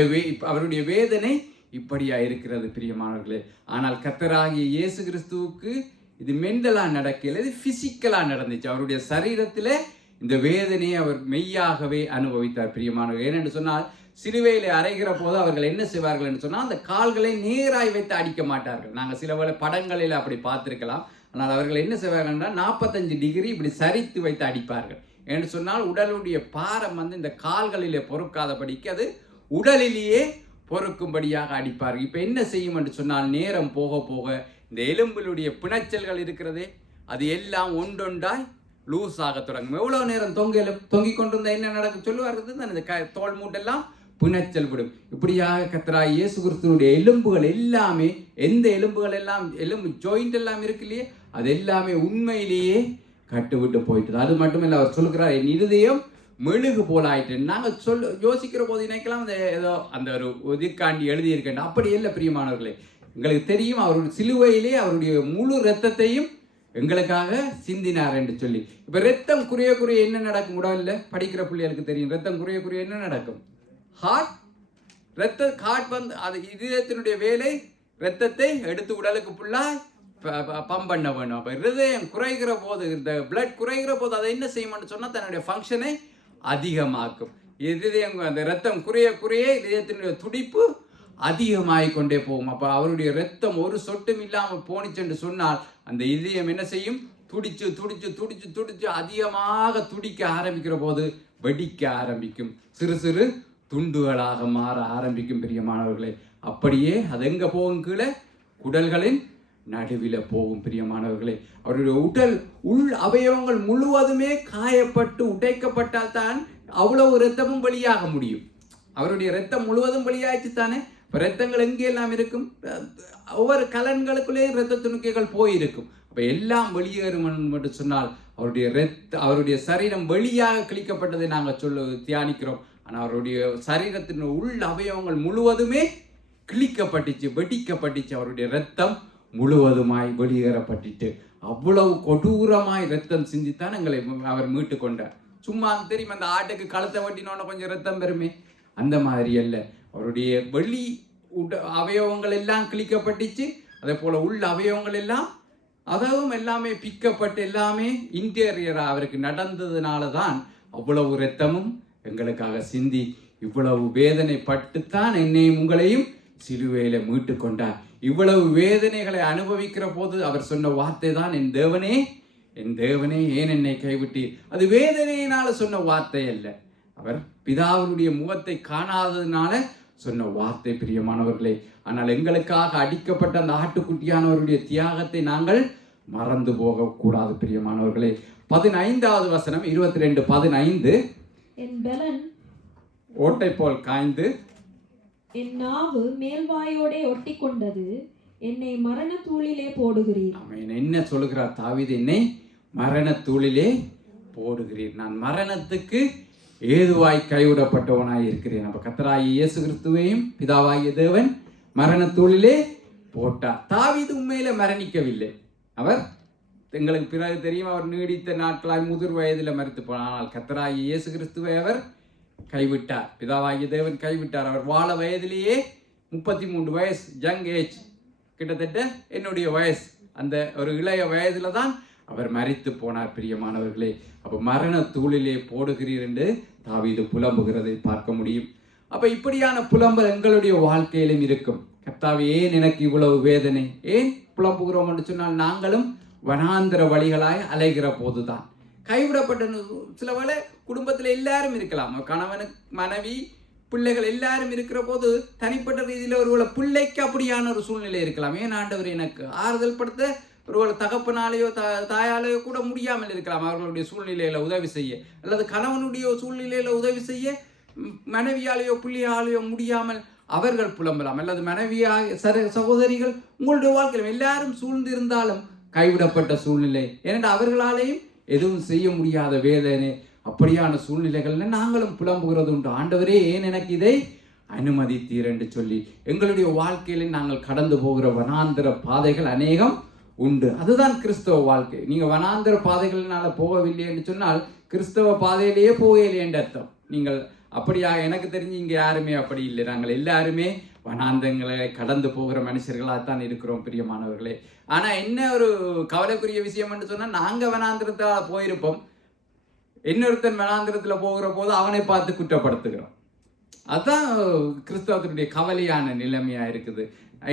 அவருடைய வேதனை இப்படியா இருக்கிறது பிரியமானவர்களே. ஆனால் கர்த்தராகிய இயேசு கிறிஸ்துவுக்கு இது மென்டலா நடக்கல, இது பிசிக்கலா நடந்துச்சு. அவருடைய சரீரத்திலே இந்த வேதனையை அவர் மெய்யாகவே அனுபவித்தார் பிரியமானவர்கள். ஏனென்று சொன்னால் சிலுவையிலே அறைகிற போது அவர்கள் என்ன செய்வார்கள் என்று சொன்னால் அந்த கால்களை நேராய் வைத்து அடிக்க மாட்டார்கள். நாங்கள் சில வேளை படங்களில் அப்படி பார்த்திருக்கலாம். ஆனால் அவர்கள் என்ன செய்வார்கள் என்றால் 45 டிகிரி இப்படி சரித்து வைத்து அடிப்பார்கள். என்று சொன்னால் உடலுடைய பாரம் இந்த கால்களிலே பொறுக்காதபடிக்கு அது உடலிலேயே பொறுக்கும்படியாக அடிப்பார்கள். இப்போ என்ன செய்யும் என்று சொன்னால் நேரம் போக போக இந்த எலும்பிலுடைய பிணைச்சல்கள் இருக்கிறதே அது எல்லாம் ஒன்றொன்றாய் லூஸ் ஆக தொடங்கும். எவ்வளோ நேரம் தொங்கிக் கொண்டிருந்த என்ன நடக்கும் சொல்லுவார்கள், இந்த தோல் மூட்டெல்லாம் பிணைச்சல் விடும். இப்படியாக கர்த்தராகிய இயேசு கிறிஸ்துவினுடைய எலும்புகள் எல்லாமே, எந்த எலும்புகள் எல்லாம் எலும்பு ஜாயிண்ட் எல்லாம் இருக்கு இல்லையே, அது எல்லாமே உண்மையிலேயே கட்டுவிட்டு போயிட்டது. அது மட்டுமில்லை, அவர் சொல்லுகிறார், என் இருதயம் மெழுகு போல ஆயிட்டு. நாங்கள் யோசிக்கிற போது நினைக்கலாம் ஏதோ அந்த ஒரு உதிர்காண்டி எழுதியிருக்கேன். அப்படி இல்லை பிரியமானவர்களே. எங்களுக்கு தெரியும் அவருடைய சிலுவையிலே அவருடைய முழு இரத்தத்தையும் எங்களுக்காக சிந்தினார் என்று சொல்லி. இப்ப ரத்தம் குறைய குறைய என்ன நடக்கும்? உடல்ல படிக்கிற பிள்ளைகளுக்கு தெரியும், ரத்தம் குறைய குறைய என்ன நடக்கும்? ஹார்ட் அது இதயத்தினுடைய வேலை ரத்தத்தை எடுத்து உடலுக்கு ஃபுல்லா பம்ப் பண்ண வேணும். அப்ப இருதயம் குறைகிற போது, இந்த பிளட் குறைகிற போது அதை என்ன செய்யும்னு சொன்னா தன்னுடைய ஃபங்க்ஷனை அதிகமாக்கும். இதயம் அந்த ரத்தம் குறைய குறைய இதயத்தினுடைய துடிப்பு அதிகமாகிக் கொண்டே போகும். அப்ப அவருடைய ரத்தம் ஒரு சொட்டும் இல்லாமல் போனிச்சென்று சொன்னால் அந்த இதயம் என்ன செய்யும்? துடிச்சு துடிச்சு துடிச்சு துடிச்சு அதிகமாக துடிக்க ஆரம்பிக்கிற போது வெடிக்க ஆரம்பிக்கும், சிறு சிறு துண்டுகளாக மாற ஆரம்பிக்கும் பிரியமானவர்களே. அப்படியே அது எங்கே போகும்? கீழே குடல்களின் நடுவில் போகும் பிரியமானவர்களே. அவருடைய உள் அவயவங்கள் முழுவதுமே காயப்பட்டு உடைக்கப்பட்டால் தான் அவ்வளவு இரத்தமும் வெளியாக முடியும். அவருடைய இரத்தம் முழுவதும் வெளியாச்சு தானே. இப்போ இரத்தங்கள் எங்கெல்லாம் இருக்கும்? ஒவ்வொரு கலன்களுக்குள்ளேயும் இரத்த துணுக்கைகள் போயிருக்கும். அப்போ எல்லாம் வெளியேறும் என்று சொன்னால் அவருடைய சரீரம் வெளியாக கிழிக்கப்பட்டதை நாங்கள் தியானிக்கிறோம். ஆனால் அவருடைய சரீரத்தின் உள் அவயவங்கள் முழுவதுமே கிழிக்கப்பட்டுச்சு, வெடிக்கப்பட்டுச்சு. அவருடைய இரத்தம் முழுவதுமாய் வெளியேறப்பட்டுட்டு அவ்வளவு கொடூரமாய் இரத்தம் சிந்தித்தான் எங்களை அவர் மீட்டு கொண்டார். சும்மா தெரியும், அந்த ஆட்டுக்கு கழுத்தை வெட்டினோன்னு கொஞ்சம் இரத்தம் பெருமே, அந்த மாதிரி அல்ல. அவருடைய வெளி அவயவங்கள் எல்லாம் கிழிக்கப்பட்டுச்சு. அதே போல உள்ள அவயவங்கள் எல்லாம் அதுவும் எல்லாமே பிக்கப்பட்டு எல்லாமே இன்டீரியராக அவருக்கு நடந்ததுனால தான் அவ்வளவு இரத்தமும் எங்களுக்காக சிந்தி இவ்வளவு வேதனைப்பட்டுத்தான் என்னையும் உங்களையும் சிலுவையில மீட்டு கொண்டார். இவ்வளவு வேதனைகளை அனுபவிக்கிற போது அவர் சொன்ன வார்த்தை தான், என் தேவனே என் தேவனே ஏன் என்னை கைவிட்டீர். அது வேதனையினால சொன்ன வார்த்தை அல்ல, அவர் பிதாவினுடைய முகத்தை காணாததுனால சொன்ன வார்த்தை பிரியமானவர்களே. ஆனால் எங்களுக்காக அடிக்கப்பட்ட அந்த ஆட்டுக்குட்டியானவருடைய தியாகத்தை நாங்கள் மறந்து போகக்கூடாது பிரியமானவர்களே. 15வது வசனம் 22:15, என் பலன் ஓட்டை போல் காய்ந்து என் நாவு மேல்வாயோடே ஒட்டி கொண்டது, என்னை மரண தூளிலே போடுகிறீர். ஆமென். என்ன சொல்லுகிறார் தாவீது? என்னை மரண தூளிலே போடுகிறீர். நான் மரணத்துக்கு ஏதுவாய் கைவிடப்பட்டவனாய் இருக்கிறேன். அப்ப கர்த்தராகிய இயேசு கிறிஸ்துவையும் பிதாவாகிய தேவன் மரண தூளிலே போட்டார். தாவீது உண்மையில மரணிக்கவில்லை. அவர் எங்களுக்கு பிறகு தெரியும், அவர் நீடித்த நாட்களாய் முதிர் வயதில் மரித்து போனார். ஆனால் கர்த்தராகிய இயேசு கிறிஸ்துவை அவர் கைவிட்டார். பிதாவாகிய தேவன் கைவிட்டார். அவர் வாழ வயதிலேயே 33 வயசு, யங் ஏஜ், கிட்டத்தட்ட என்னுடைய வயசு, அந்த ஒரு இளைய வயதுல தான் அவர் மரித்து போனார் பிரியமானவர்களே. அப்போ மரண தூளிலே போடுகிறீர் என்று தாவீது புலம்புகிறதை பார்க்க முடியும். அப்ப இப்படியான புலம்பல் எங்களுடைய வாழ்க்கையிலும் இருக்கும். கர்த்தாவே ஏன் எனக்கு இவ்வளவு வேதனை, ஏன் புலம்புகிறோம் என்று சொன்னால் நாங்களும் வனாந்திர வழிகளாய் அலைகிற போதுதான். கைவிடப்பட்ட சில வேளை குடும்பத்தில் எல்லாரும் இருக்கலாம், கணவனுக்கு மனைவி பிள்ளைகள் எல்லாரும் இருக்கிற போது தனிப்பட்ட ரீதியில் ஒருவேளை பிள்ளைக்கு அப்படியான ஒரு சூழ்நிலை இருக்கலாம். ஏன் ஆண்டவர் எனக்கு ஆறுதல் படுத்த ஒருவேளை தகப்பனாலேயோ தாயாலேயோ கூட முடியாமல் இருக்கலாம் அவர்களுடைய சூழ்நிலையில உதவி செய்ய, அல்லது கணவனுடைய சூழ்நிலையில உதவி செய்ய மனைவியாலேயோ பிள்ளையாலேயோ முடியாமல் அவர்கள் புலம்பலாம். அல்லது சகோதரிகள் உங்களுடைய வாழ்க்கையில் எல்லாரும் சூழ்ந்து இருந்தாலும் கைவிடப்பட்ட சூழ்நிலை, ஏனென்றால் அவர்களாலேயும் எதுவும் செய்ய முடியாத வேதனை, அப்படியான சூழ்நிலைகள்ல நாங்களும் புலம்புகிறது உண்டு. ஆண்டவரே ஏன் எனக்கு இதை அனுமதித்தீர் என்று சொல்லி எங்களுடைய வாழ்க்கையில நாங்கள் கடந்து போகிற வனாந்திர பாதைகள் அநேகம் உண்டு. அதுதான் கிறிஸ்தவ வாழ்க்கை. நீங்க வனாந்திர பாதைகளினால போகவில்லை என்று சொன்னால் கிறிஸ்தவ பாதையிலேயே போகவில்லை என்ற அர்த்தம். நீங்கள் அப்படியா? எனக்கு தெரிஞ்சு இங்க யாருமே அப்படி இல்லை. நாங்கள் எல்லாருமே வனாந்தங்களை கடந்து போகிற மனுஷர்களாகத்தான் இருக்கிறோம் பிரியமானவர்களே. ஆனா என்ன ஒரு கவலைக்குரிய விஷயம் என்று சொன்னா, நாங்க வனாந்திரத்தால போயிருப்போம், இன்னொருத்தன் வனாந்திரத்துல போகிற போது அவனை பார்த்து குற்றப்படுத்துகிறோம். அதுதான் கிறிஸ்தவத்தினுடைய கவலையான நிலைமையா இருக்குது.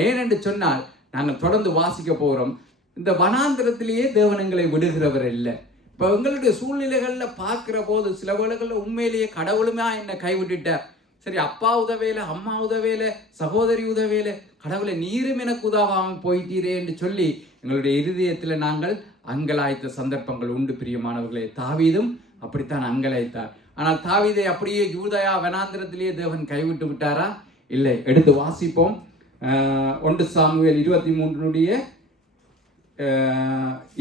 ஏனென்று சொன்னால் நாங்கள் தொடர்ந்து வாசிக்க போகிறோம், இந்த வனாந்திரத்திலேயே தேவனங்களை விடுகிறவர் இல்லை. இப்போ எங்களுடைய சூழ்நிலைகள்ல பார்க்கிற போது சில வேளைகளில் உண்மையிலேயே கடவுளுமே என்னை கைவிட்டுட்டார், சரி அப்பா உதவேல, அம்மா உதவேல, சகோதரி உதவேல, கடவுளை நீரும் எனக்கு உதவாமல் போயிட்டீரே என்று சொல்லி எங்களுடைய இருதயத்தில் நாங்கள் அங்கலாய்த்த சந்தர்ப்பங்கள் உண்டு பிரியமானவர்களே. தாவீதும் அப்படித்தான் அங்கலாய்த்தார். ஆனால் தாவீதை அப்படியே யூதயா வனாந்திரத்திலேயே தேவன் கைவிட்டு விட்டாரா? இல்லை. எடுத்து வாசிப்போம். 1 சாமுவேல் 23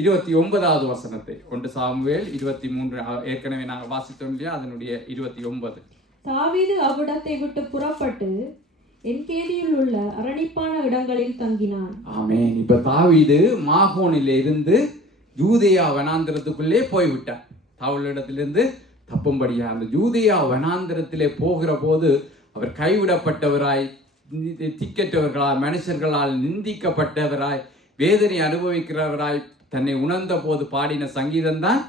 29வது வசனத்தை. 1 சாமுவேல் 23 ஏற்கனவே நாங்கள் வாசித்தோம் இல்லையா, அதனுடைய 29. தாவீது அவ்விடத்தை விட்டு புறப்பட்டு என்கேதியில் உள்ள அரணிப்பான இடங்களில் தங்கினான். ஆமென். இப்ப தாவீது மாகோனிலே இருந்து யூதேயா வனாந்திரத்துக்குள்ளே போய்விட்டார். தாவீதிடத்திலிருந்து தப்பும்படியா அந்த யூதேயா வனாந்திரத்திலே போகிற போது அவர் கைவிடப்பட்டவராய், திக்கற்றவர்களாய், மனுஷர்களால் நிந்திக்கப்பட்டவராய், வேதனை அனுபவிக்கிறவராய் தன்னை உணர்ந்த போது பாடின சங்கீதம் தான்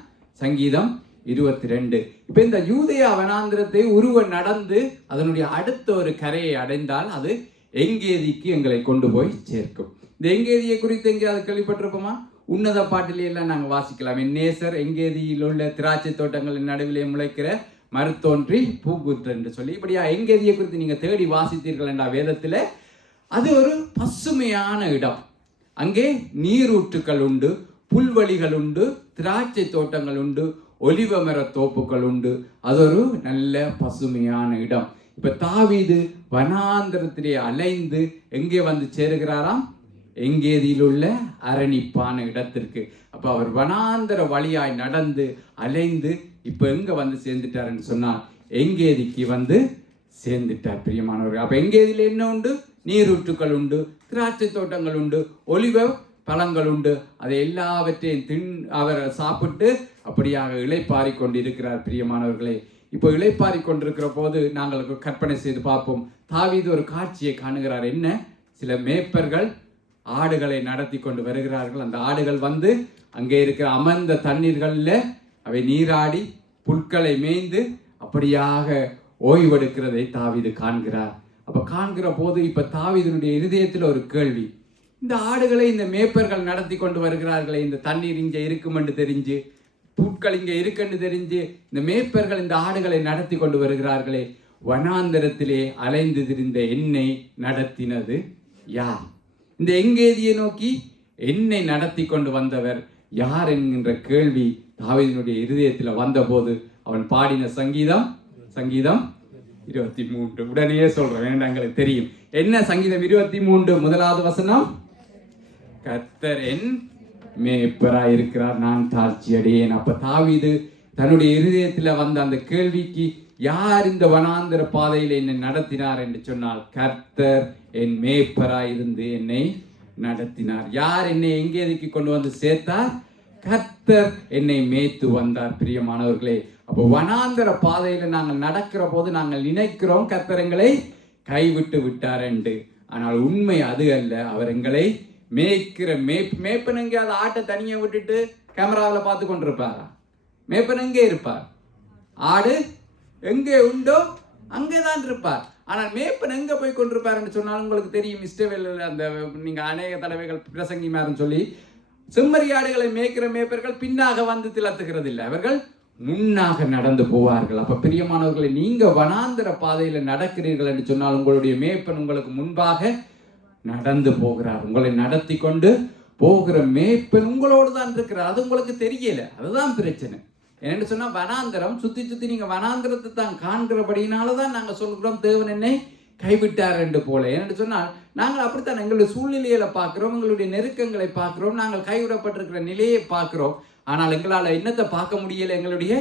சங்கீதம் 22. இப்ப இந்த யூதேயா வனாந்திரத்தை நடந்து அதனுடைய அடுத்த ஒரு கரையை அடைந்தால் அது எங்கேதிக்கு எங்களை கொண்டு போய் சேர்க்கும். இந்த எங்கேதியை குறித்து எங்கேயாவது கேள்விப்பட்டிருப்போமா? உன்னத பாட்டிலே எல்லாம் நாங்கள் வாசிக்கலாம். நேசர் எங்கேதியில் உள்ள திராட்சை தோட்டங்களின் நடுவிலே முளைக்கிற மறுத்தோன்றி பூக்குற்று என்று சொல்லி இப்படியா எங்கேதியை குறித்து நீங்க தேடி வாசித்தீர்கள் என்ற வேதத்தில் அது ஒரு பசுமையான இடம். அங்கே நீரூற்றுக்கள் உண்டு, புல்வெளிகள் உண்டு, திராட்சை தோட்டங்கள் உண்டு, ஒலிவ மர தோப்புகள் உண்டு. அது ஒரு நல்ல பசுமையான இடம். இப்ப தாவீது வனாந்திரத்திலே அலைந்து எங்கே வந்து சேருகிறாராம்? எங்கேதியில் உள்ள அரணிப்பான இடத்திற்கு. அப்ப அவர் வனாந்தர வழியாய் நடந்து அலைந்து இப்ப எங்க வந்து சேர்ந்துட்டாருன்னு சொன்னா எங்கேதிக்கு வந்து சேர்ந்துட்டார் பிரியமானவர்கள். அப்ப எங்கேதியில் என்ன உண்டு? நீரூற்றுக்கள் உண்டு, திராட்சை தோட்டங்கள் உண்டு, ஒலிவ பழங்கள் உண்டு. அதை எல்லாவற்றையும் அவர் சாப்பிட்டு அப்படியாக இளைப்பாரி கொண்டு இருக்கிறார் பிரியமானவர்களே. இப்போ இளைப்பாரி கொண்டிருக்கிற போது நாங்கள் கற்பனை செய்து பார்ப்போம். தாவீது ஒரு காட்சியை காணுகிறார். என்ன? சில மேய்ப்பர்கள் ஆடுகளை நடத்தி கொண்டு வருகிறார்கள். அந்த ஆடுகள் வந்து அங்கே இருக்கிற அமர்ந்த தண்ணீர்களில் அவை நீராடி புற்களை மேய்ந்து அப்படியாக ஓய்வெடுக்கிறதை தாவீது காண்கிறார். அப்ப காண்கிற போது இப்ப தாவீதுனுடைய இருதயத்தில் ஒரு கேள்வி. இந்த ஆடுகளை இந்த மேய்ப்பர்கள் நடத்தி கொண்டு வருகிறார்களே, இந்த தண்ணீர் இங்கே இருக்கும் என்று தெரிஞ்சு, புட்கள் இங்கே இருக்குன்னு தெரிஞ்சு இந்த மேய்ப்பர்கள் இந்த ஆடுகளை நடத்தி கொண்டு வருகிறார்களே, வனாந்தரத்திலே அலைந்து திரிந்த என்னை நடத்தினது யார்? இந்த எங்கேதியை நோக்கி என்னை நடத்தி கொண்டு வந்தவர் யார் என்கின்ற கேள்வி தாவீதினுடைய இருதயத்தில் வந்தபோது அவன் பாடின சங்கீதம் 23. உடனே சொல்றேன், வேண்டாம், எங்களுக்கு தெரியும். என்ன சங்கீதம் 23 முதலாவது வசனம்? கர்த்தர் என் மேய்ப்பராய் இருக்கிறார், நான் தாழ்ச்சி அடையேன். அப்ப தாவீது தன்னுடைய இருதயத்தில் வந்த அந்த கேள்விக்கு யார் இந்த வனாந்தர பாதையில் என்னை நடத்தினார் என்று சொன்னால் கர்த்தர் என் மேய்ப்பராய் இருந்து என்னை நடத்தினார். யார் என்னை எங்கேதிக்கு கொண்டு வந்து சேர்த்தார்? கர்த்தர் என்னை மேய்த்து வந்தார் பிரியமானவர்களே. அப்போ வனாந்தர பாதையில நாங்கள் நடக்கிற போது நாங்கள் நினைக்கிறோம் கர்த்தர் எங்களை கைவிட்டு விட்டார் என்று. ஆனால் உண்மை அது அல்ல. அவர் எங்களை மேய்க்கிற மேய்ப்பன் எங்கேயாவது ஆட்டை தனியாக விட்டுட்டு கேமராவில் பார்த்து கொண்டிருப்பாரா? மேய்ப்பன் எங்கே இருப்பார்? ஆடு எங்கே உண்டோ அங்கே தான் இருப்பார். ஆனால் மேய்ப்பன் எங்கே போய் கொண்டிருப்பாருன்னு சொன்னாலும் உங்களுக்கு தெரியும். இஸ்ரவேல் அந்த நீங்கள் அநேக தலைவைகள் பிரசங்கிமாருன்னு சொல்லி செம்மறியாடுகளை மேய்க்கிற மேய்ப்பர்கள் பின்னாக வந்து திளத்துகிறது இல்லை, அவர்கள் முன்னாக நடந்து போவார்கள். அப்ப பிரியமானவர்களை, நீங்க வனாந்தர பாதையில நடக்கிறீர்கள் என்று சொன்னால் உங்களுடைய மேய்ப்பன் உங்களுக்கு முன்பாக நடந்து போகிறார். உங்களை நடத்தி கொண்டு போகிற மேய்ப்பன் உங்களோடு தான் இருக்கிறார். அது உங்களுக்கு தெரியல, அதுதான் பிரச்சனை. என்னென்னு சொன்னா வனாந்தரம் சுத்தி நீங்க வனாந்தரத்தை தான் காண்கிறபடினாலதான் நாங்க சொல்கிறோம் தேவன் என்னை கைவிட்டார் என்று போல. என்னென்னு சொன்னால் நாங்கள் அப்படித்தான் எங்களுடைய சூழ்நிலையில பார்க்கிறோம், எங்களுடைய நெருக்கங்களை பார்க்கிறோம், நாங்கள் கைவிடப்பட்டிருக்கிற நிலையை பார்க்கிறோம். ஆனால் எங்களால் என்னத்தை பார்க்க முடியல? எங்களுடைய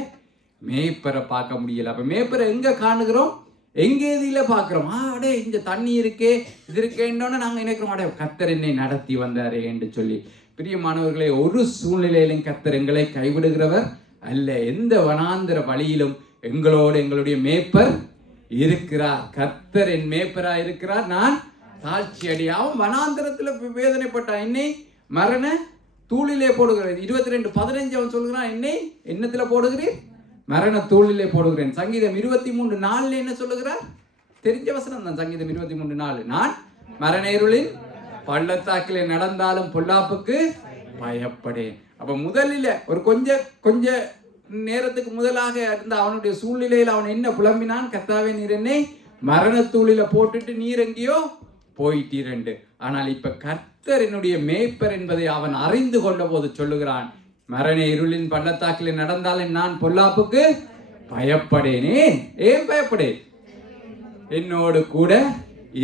மேய்ப்பரை பார்க்க முடியல. அப்ப மேய்ப்பரை எங்க காணுகிறோம்? எங்கேதியில பார்க்கிறோம். அடே இங்க தண்ணி இருக்கே, இது இருக்கேன்னு நாங்க நினைக்கிறோம், அடே கர்த்தர் என்னை நடத்தி வந்தாரே என்று சொல்லி. பிரியமானவர்களே, ஒரு சூழ்நிலையிலும் கர்த்தர் எங்களை கைவிடுகிறவர் அல்ல. எந்த வனாந்தர வழியிலும் எங்களோடு எங்களுடைய மேய்ப்பர் இருக்கிறார். கர்த்தர் என் மேய்ப்பரா இருக்கிறார், நான் தாழ்ச்சி அடையாவும். வனாந்தரத்துல வேதனைப்பட்டான், என்னை மரண தூளிலே போடுகிறேன். 22:15 அவன் சொல்கிறான், என்னை என்னத்துல போடுகிறேன்? மரண தூளிலே போடுகிறேன். சங்கீதம் 23:4 என்ன சொல்லுகிறார்? தெரிஞ்ச வசனம் தான். சங்கீதம் 23:4, நான் மரண இருளின் பள்ளத்தாக்கிலே நடந்தாலும் பொல்லாப்புக்கு பயப்படேன். அப்ப முதலில் ஒரு கொஞ்ச நேரத்துக்கு முதலாக இருந்த அவனுடைய சூழ்நிலையில் அவன் என்ன புலம்பினான்? கர்த்தாவே, நீர் என்னை மரணத்தூளில போட்டுட்டு நீர் எங்கேயோ போயிட்டீரண்டு. ஆனால் இப்ப கர்த்தர் என்னுடைய மேய்ப்பர் என்பதை அவன் அறிந்து கொண்ட போது சொல்லுகிறான், மரண இருளின் பள்ளத்தாக்கில் நடந்தாலும் நான் பொல்லாப்புக்கு பயப்படேனே. ஏன் பயப்படேன்? என்னோடு கூட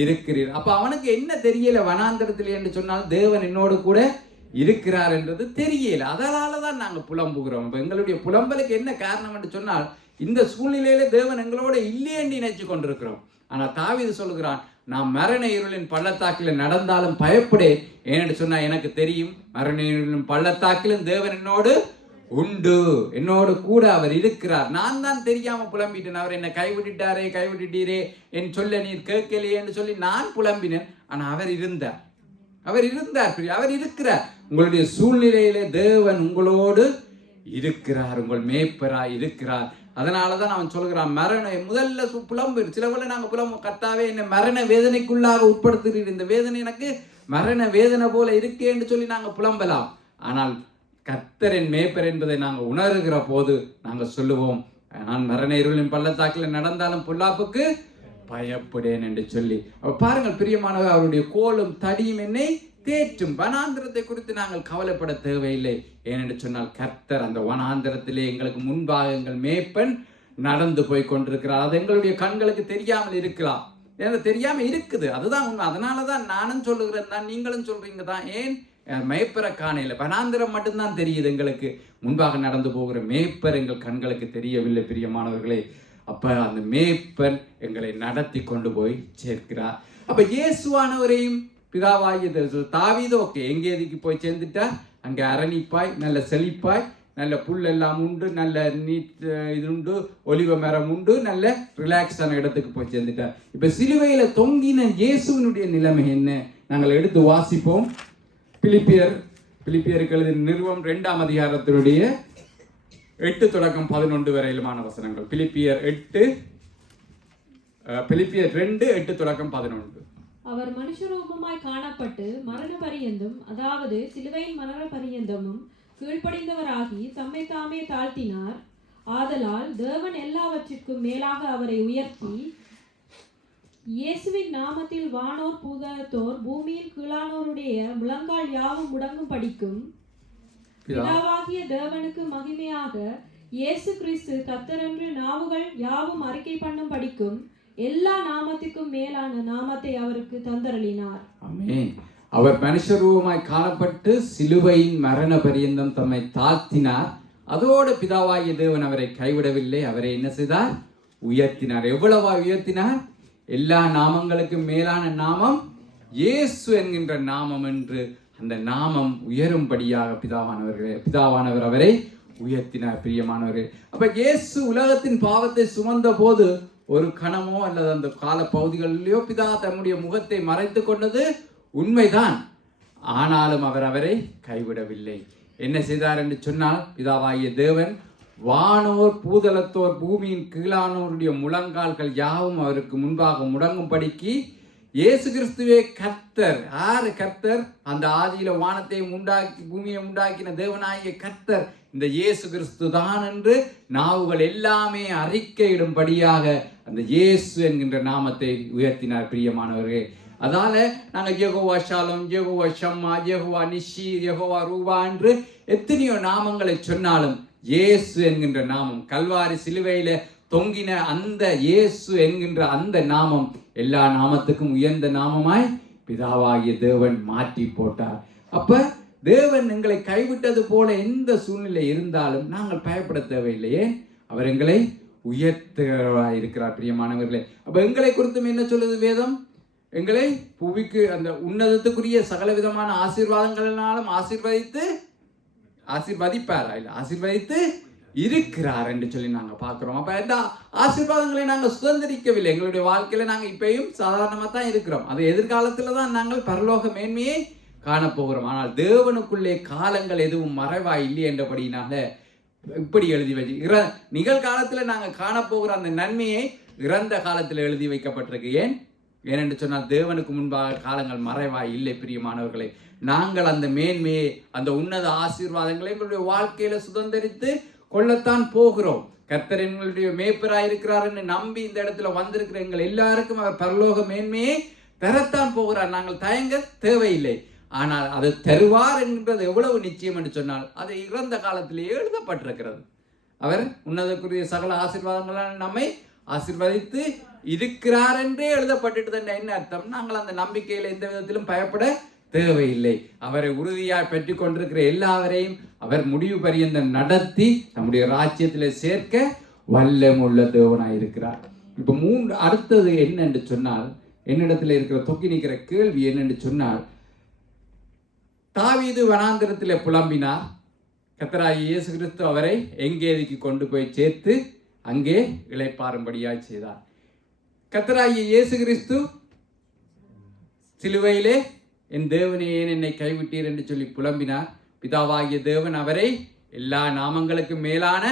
இருக்கிறீர். அப்ப அவனுக்கு என்ன தெரியல வனாந்தரத்தில் என்று சொன்னால் தேவன் என்னோடு கூட இருக்கிறார் என்றது தெரியல. அதனாலதான் நாங்க புலம்புகிறோம். எங்களுடைய புலம்பலுக்கு என்ன காரணம் என்று சொன்னால் இந்த சூழ்நிலையில தேவன் எங்களோட இல்லையென்று நினைச்சு கொண்டிருக்கிறோம். ஆனா தாவீது சொல்லுகிறான், நான் மரண இருளின் பள்ளத்தாக்கில் நடந்தாலும் பயப்படேன். ஏன்னு சொன்னா எனக்கு தெரியும் மரண இருளின் பள்ளத்தாக்கிலும் தேவன் என்னோடு உண்டு, என்னோடு கூட அவர் இருக்கிறார். நான் தான் தெரியாம புலம்பிட்டேன், அவர் என்னை கைவிட்டுட்டீரே என் சொல்ல நீர் கேட்கலையேன்னு சொல்லி நான் புலம்பினேன். ஆனா அவர் இருந்தார், அவர் இருக்கிறார். உங்களுடைய சூழ்நிலையிலே தேவன் உங்களோடு இருக்கிறார், உங்கள் மேய்ப்பராய் இருக்கிறார். அதனாலதான் அவன் சொல்கிறான், முதல்ல புலம்பு. சிலவரை நாங்க புலம்பு, கர்த்தாவே என்னை மரண வேதனைக்குள்ளாக உட்படுத்துகிறீர், இந்த வேதனை எனக்கு மரண வேதனை போல இருக்கேன்னு சொல்லி நாங்க புலம்பலாம். ஆனால் கர்த்தரின் மேய்ப்பர் என்பதை நாங்கள் உணர்கிற போது நாங்கள் சொல்லுவோம், நான் மரண இருளின் பள்ளத்தாக்கில் நடந்தாலும் பொல்லாப்புக்கு பயப்படேன் என்று சொல்லி பாருங்கள் பிரியமானவர், அவருடைய கோலும் தடியும் என்னை தேற்றும். வனாந்திரத்தை குறித்து நாங்கள் கவலைப்பட தேவையில்லை. ஏனென்று சொன்னால் கர்த்தர் அந்த வனாந்திரத்திலே எங்களுக்கு முன்பாக எங்கள் மேய்ப்பன் நடந்து போய் கொண்டிருக்கிறார். அது எங்களுடைய கண்களுக்கு தெரியாமல் இருக்கலாம், எனக்கு தெரியாம இருக்குது, அதுதான் உண்மை. அதனாலதான் நானும் சொல்லுகிறேன் தான், நீங்களும் சொல்றீங்க தான். ஏன் மேய்ப்பரை காணையில வனாந்திரம் மட்டும்தான் தெரியுது, எங்களுக்கு முன்பாக நடந்து போகிற மேய்ப்பர் எங்கள் கண்களுக்கு தெரியவில்லை பிரியமானவர்களே. அப்ப அந்த மேய்ப்பன் எங்களை நடத்தி கொண்டு போய் சேர்க்கிறார். அப்ப இயேசுவானவரையும் பிதாவாகிய தாவீது ஓகே எங்கேதிக்கு போய் சேர்ந்துட்டார். அங்கே அரணிப்பாய், நல்ல செழிப்பாய், நல்ல புல் எல்லாம் உண்டு, நல்ல நீட் இது உண்டு, ஒலிவ மரம் உண்டு, நல்ல ரிலாக்ஸான இடத்துக்கு போய் சேர்ந்துட்டார். இப்ப சிலுவையில தொங்கின இயேசுவினுடைய நிலைமை என்ன? நாங்கள் எடுத்து வாசிப்போம். பிலிப்பியருக்கு எழுதின நிறுவம் 2ஆம் அதிகாரத்தினுடைய 8 தொடக்கம் 11 வரையிலுமான வசனங்கள். பிலிப்பியர் 2:8 தொடக்கம் 11. அவர் மனுஷரூபமாய் காணப்பட்டு மரண பரியந்தும், அதாவது சிலுவையின் மரண பரியந்தமும் கீழ்ப்படிந்தவராகி தம்மை தாமே தாழ்த்தினார். ஆதலால் தேவன் எல்லாவற்றிற்கும் மேலாக அவரை உயர்த்தி இயேசுவின் நாமத்தில் வானோர் பூதலத்தோர் பூமியின் கீழானோருடைய முழங்கால் யாவும் முடங்கும் படிக்கும் பிதாவாகிய தேவனுக்கு மகிமையாக இயேசு கிறிஸ்து கர்த்தரென்று நாவுகள் யாவும் அறிக்கை பண்ணும் படிக்கும் எல்லா நாமத்துக்கும் மேலான நாமத்தை அவருக்கு தந்தருளினார். ஆமென். அவர் மனுஷரூபமாய் காணப்பட்டு சிலுவையின் மரண பரியந்தம் தம்மை தாழ்த்தினார். அதோடு பிதாவாகிய தேவன் அவரை கைவிடவில்லை. அவரை என்ன செய்தார்? உயர்த்தினார். எவ்வளவா உயர்த்தினார்? எல்லா நாமங்களுக்கும் மேலான நாமம் இயேசு என்கின்ற நாமம் என்று அந்த நாமம் உயரும்படியாக பிதாவானவர் அவரை உயர்த்தினார். பிரியமானவர்கள், அப்ப இயேசு உலகத்தின் பாவத்தை சுமந்த போது ஒரு கணமோ அல்லது அந்த கால பகுதிகளிலேயோ பிதா தம்முடைய முகத்தை மறைத்து கொண்டது உண்மைதான். ஆனாலும் அவர் அவரை கைவிடவில்லை. என்ன செய்தார் என்று சொன்னால், பிதாவாகிய தேவன் வானோர் பூதலத்தோர் பூமியின் கீழானோருடைய முழங்கால்கள் யாவும் அவருக்கு முன்பாக முடங்கும்படிக்கு இயேசு கிறிஸ்துவே கர்த்தர். யாரு கர்த்தர்? அந்த ஆதியில வானத்தையும் உண்டாக்கி பூமியை உண்டாக்கின தேவனாகிய கர்த்தர் இந்த இயேசு கிறிஸ்து தான் என்று நாவுகள் எல்லாமே அறிக்கையிடும்படியாக அந்த இயேசு என்கின்ற நாமத்தை உயர்த்தினார். பிரியமானவர்களே, அதால நாங்கள் யெகோவா ஷாலோம், யெகோவா ஷம்மா, யெகோவா நிஷி, யெகோவா ரூபா என்று எத்தனையோ நாமங்களை சொன்னாலும் இயேசு என்கின்ற நாமம், கல்வாரி சிலுவையில தொங்கின அந்த இயேசு என்கின்ற அந்த நாமம் எல்லா நாமத்துக்கும் உயர்ந்த நாமமாய் பிதாவாகிய தேவன் மாற்றி போட்டார். அப்ப தேவன் எங்களை கைவிட்டது போல எந்த சூழ்நிலை இருந்தாலும் நாங்கள் பயப்பட தேவையில்லையே. அவர் எங்களை உயர்த்துகிறவராய் இருக்கிறார். பிரியமானவர்களே, அப்ப எங்களை குறித்தும் என்ன சொல்லுது வேதம்? எங்களை புவிக்கு அந்த உன்னதத்துக்குரிய சகல விதமான ஆசீர்வாதங்களினாலும் ஆசீர்வதிப்பாரா இல்லை ஆசீர்வதித்து இருக்கிறார் என்று சொல்லி நாங்க பார்க்கிறோம். அப்ப இந்த ஆசீர்வாதங்களை நாங்கள் சுதந்திரிக்கவில்லை. எங்களுடைய வாழ்க்கையில நாங்க இப்பயும் சாதாரணமா தான் இருக்கிறோம். அது எதிர்காலத்துல தான் நாங்கள் பரலோக மேன்மையை காணப்போகிறோம். ஆனால் தேவனுக்குள்ளே காலங்கள் எதுவும் மறைவா இல்லை என்றபடினால இப்படி எழுதி வச்சு நிகழ்காலத்துல நாங்க காணப்போகிற அந்த நன்மையை இறந்த காலத்துல எழுதி வைக்கப்பட்டிருக்கு. ஏனென்று சொன்னால் தேவனுக்கு முன்பாக காலங்கள் மறைவா இல்லை. பிரியமானவர்களை, நாங்கள் அந்த மேன்மையை, அந்த உன்னத ஆசீர்வாதங்களை எங்களுடைய வாழ்க்கையில சுதந்திரித்து கொள்ளத்தான் போகிறோம். கர்த்தர் எங்களுடைய மேய்ப்பராய் இருக்கிறார் என்று நம்பி இந்த இடத்துல வந்திருக்கிற எங்கள் எல்லாருக்கும் அவர் பரலோக மேன்மையை தரத்தான் போகிறார். நாங்கள் தயங்க தேவையில்லை. ஆனால் அது தருவார் என்கிறது எவ்வளவு நிச்சயம் என்று சொன்னால் அது இறந்த காலத்திலேயே எழுதப்பட்டிருக்கிறது. அவர் உன்னதக்குரிய சகல ஆசீர்வாதங்களால் நம்மை ஆசீர்வதித்து இருக்கிறார் என்றே எழுதப்பட்டு என்ன அர்த்தம்? நாங்கள் அந்த நம்பிக்கையில எந்த விதத்திலும் பயப்பட தேவையில்லை. அவரை உறுதியாய் பெற்று கொண்டிருக்கிற எல்லாவரையும் அவர் முடிவு பரியந்தம் நடத்தி நம்முடைய ராஜ்யத்தில் சேர்க்க வல்லமுள்ள தேவனாய் இருக்கிறார். இப்ப அடுத்தது என்னென்று சொன்னால், என்னிடத்தில் இருக்கிற தொக்கி நிற்கிற கேள்வி என்னென்று சொன்னால், தாவீது வனாந்திரத்திலே புலம்பினார். கர்த்தராகிய இயேசு கிறிஸ்து அவரை எங்கேதிக்கு கொண்டு போய் சேர்த்து அங்கே இளைப்பாறும்படியாய் செய்தார். கர்த்தராகிய இயேசு கிறிஸ்து சிலுவையிலே என் தேவனே ஏன் என்னை கைவிட்டீர் என்று சொல்லி புலம்பினார். பிதாவாகிய தேவன் அவரை எல்லா நாமங்களுக்கும் மேலான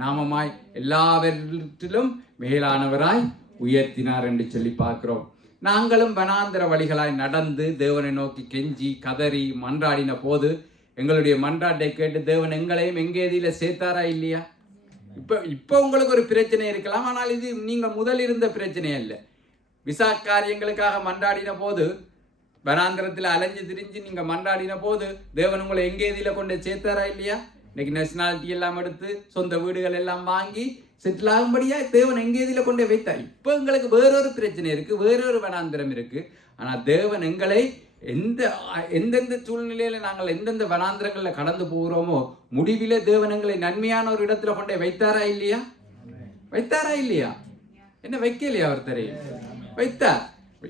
நாமமாய் எல்லாவற்றிலும் மேலானவராய் உயர்த்தினார் என்று சொல்லி பார்க்கிறோம். நாங்களும் வனாந்திர வழிகளாய் நடந்து தேவனை நோக்கி கெஞ்சி கதறி மன்றாடின போது எங்களுடைய மன்றாட்டை கேட்டு தேவன் எங்களையும் எங்கேதியில சேர்த்தாரா இல்லையா? இப்போ உங்களுக்கு ஒரு பிரச்சனை இருக்கலாம், ஆனால் இது நீங்கள் முதல் இருந்த பிரச்சனை அல்ல. விசா காரியங்களுக்காக மன்றாடின போது, வனாந்திரத்தில் அலைஞ்சு திரிஞ்சு நீங்கள் மன்றாடின போது தேவன் உங்களை எங்கேதியில் கொண்டு சேர்த்தாரா இல்லையா? இன்னைக்கு நேஷனாலிட்டி எல்லாம் எடுத்து சொந்த வீடுகள் எல்லாம் வாங்கி செட்டில் ஆகும்படியா தேவன் எங்கேதியில் கொண்டு வைத்தார். இப்போ எங்களுக்கு வேறொரு பிரச்சனை இருக்கு, வேறொரு வனாந்திரம் இருக்கு. ஆனால் தேவன் எங்களை எந்தெந்த சூழ்நிலையில நாங்கள் எந்தெந்த வனாந்திரங்களில் கடந்து போகிறோமோ முடிவில தேவன் எங்களை நன்மையான ஒரு இடத்துல கொண்டே வைத்தாரா இல்லையா? வைத்தாரா இல்லையா? என்ன வைக்கலையா? அவர் தெரியும் வைத்தார்.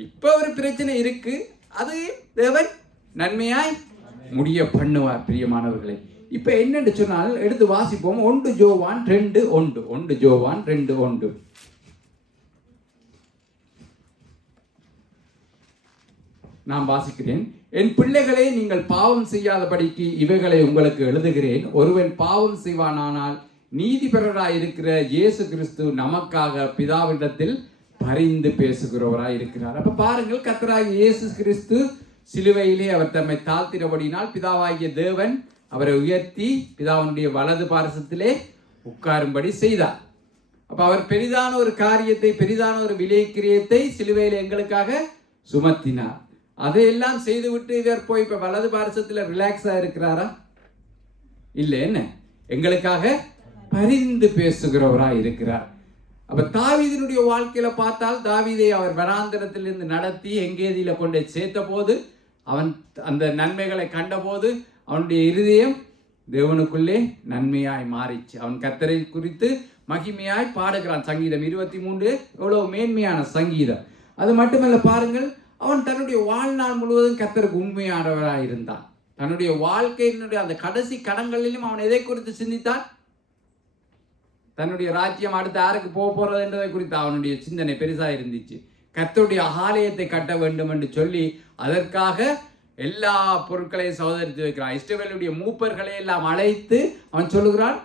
இப்ப ஒரு பிரச்சனை இருக்கு, அது தேவன் நன்மையாய் முடிய பண்ணுவார். பிரியமானவர்களை, இப்ப என்னன்னு சொன்னால் எடுத்து வாசிப்போம். 1 யோவான் 2:1. 1 யோவான் 2:1. நான் வாசிக்கிறேன். என் பிள்ளைகளே, நீங்கள் பாவம் செய்யாதபடிக்கு இவைகளை உங்களுக்கு எழுதுகிறேன். ஒருவன் பாவம் செய்வானானால் நீதிபரராய் இருக்கிற இயேசு கிறிஸ்து நமக்காக பிதாவிடத்தில் பரிந்து பேசுகிறவராய் இருக்கிறார். அப்ப பாருங்கள், கர்த்தராகிய இயேசு கிறிஸ்து சிலுவையிலே அவர் தம்மை தாழ்த்தினபடினால் பிதாவாகிய தேவன் அவரை உயர்த்தி பிதாவுடைய வலது பாரசத்திலே உட்காரும்படி செய்தார். அப்ப அவர் பெரிதான ஒரு காரியத்தை, பெரிதான ஒரு விலை கிரியத்தை சிலுவையில் எங்களுக்காக சுமத்தினார். அதையெல்லாம் செய்துவிட்டு இவர் போய் இப்ப வலது பாரசத்துல ரிலாக்ஸா இருக்கிறாரா? இல்ல, என்ன எங்களுக்காக பரிந்து பேசுகிறவராய் இருக்கிறார். அப்ப தாவீதினுடைய வாழ்க்கையில பார்த்தால், தாவீதை அவர் வனாந்திரத்திலிருந்து நடத்தி எங்கேதியில கொண்டு சேர்த்த போது, அவன் அந்த நன்மைகளை கண்ட போது அவனுடைய இருதயம் தேவனுக்குள்ளே நன்மையாய் மாறிச்சு. அவன் கர்த்தரை குறித்து மகிமையாய் பாடுகிறான். சங்கீதம் 23 எவ்வளவு மேன்மையான சங்கீதம். அது மட்டுமல்ல, பாருங்கள், அவன் தன்னுடைய வாழ்நாள் முழுவதும் கர்த்தருக்கு உண்மையானவராய் இருந்தான். தன்னுடைய வாழ்க்கையினுடைய அந்த கடைசி கடங்களிலும் அவன் எதை குறித்து சிந்தித்தான்? தன்னுடைய ராஜ்யம் அடுத்து யாருக்கு போக போறது என்றதை குறித்து அவனுடைய சிந்தனை பெருசா இருந்துச்சு. கர்த்தருடைய ஆலயத்தை கட்ட வேண்டும் என்று சொல்லி அதற்காக எல்லா பொருட்களையும் சோதரித்து வைக்கிறான். இஸ்ரவேலுடைய மூப்பர்களை எல்லாம் அழைத்து அவன் சொல்லுகிறான்,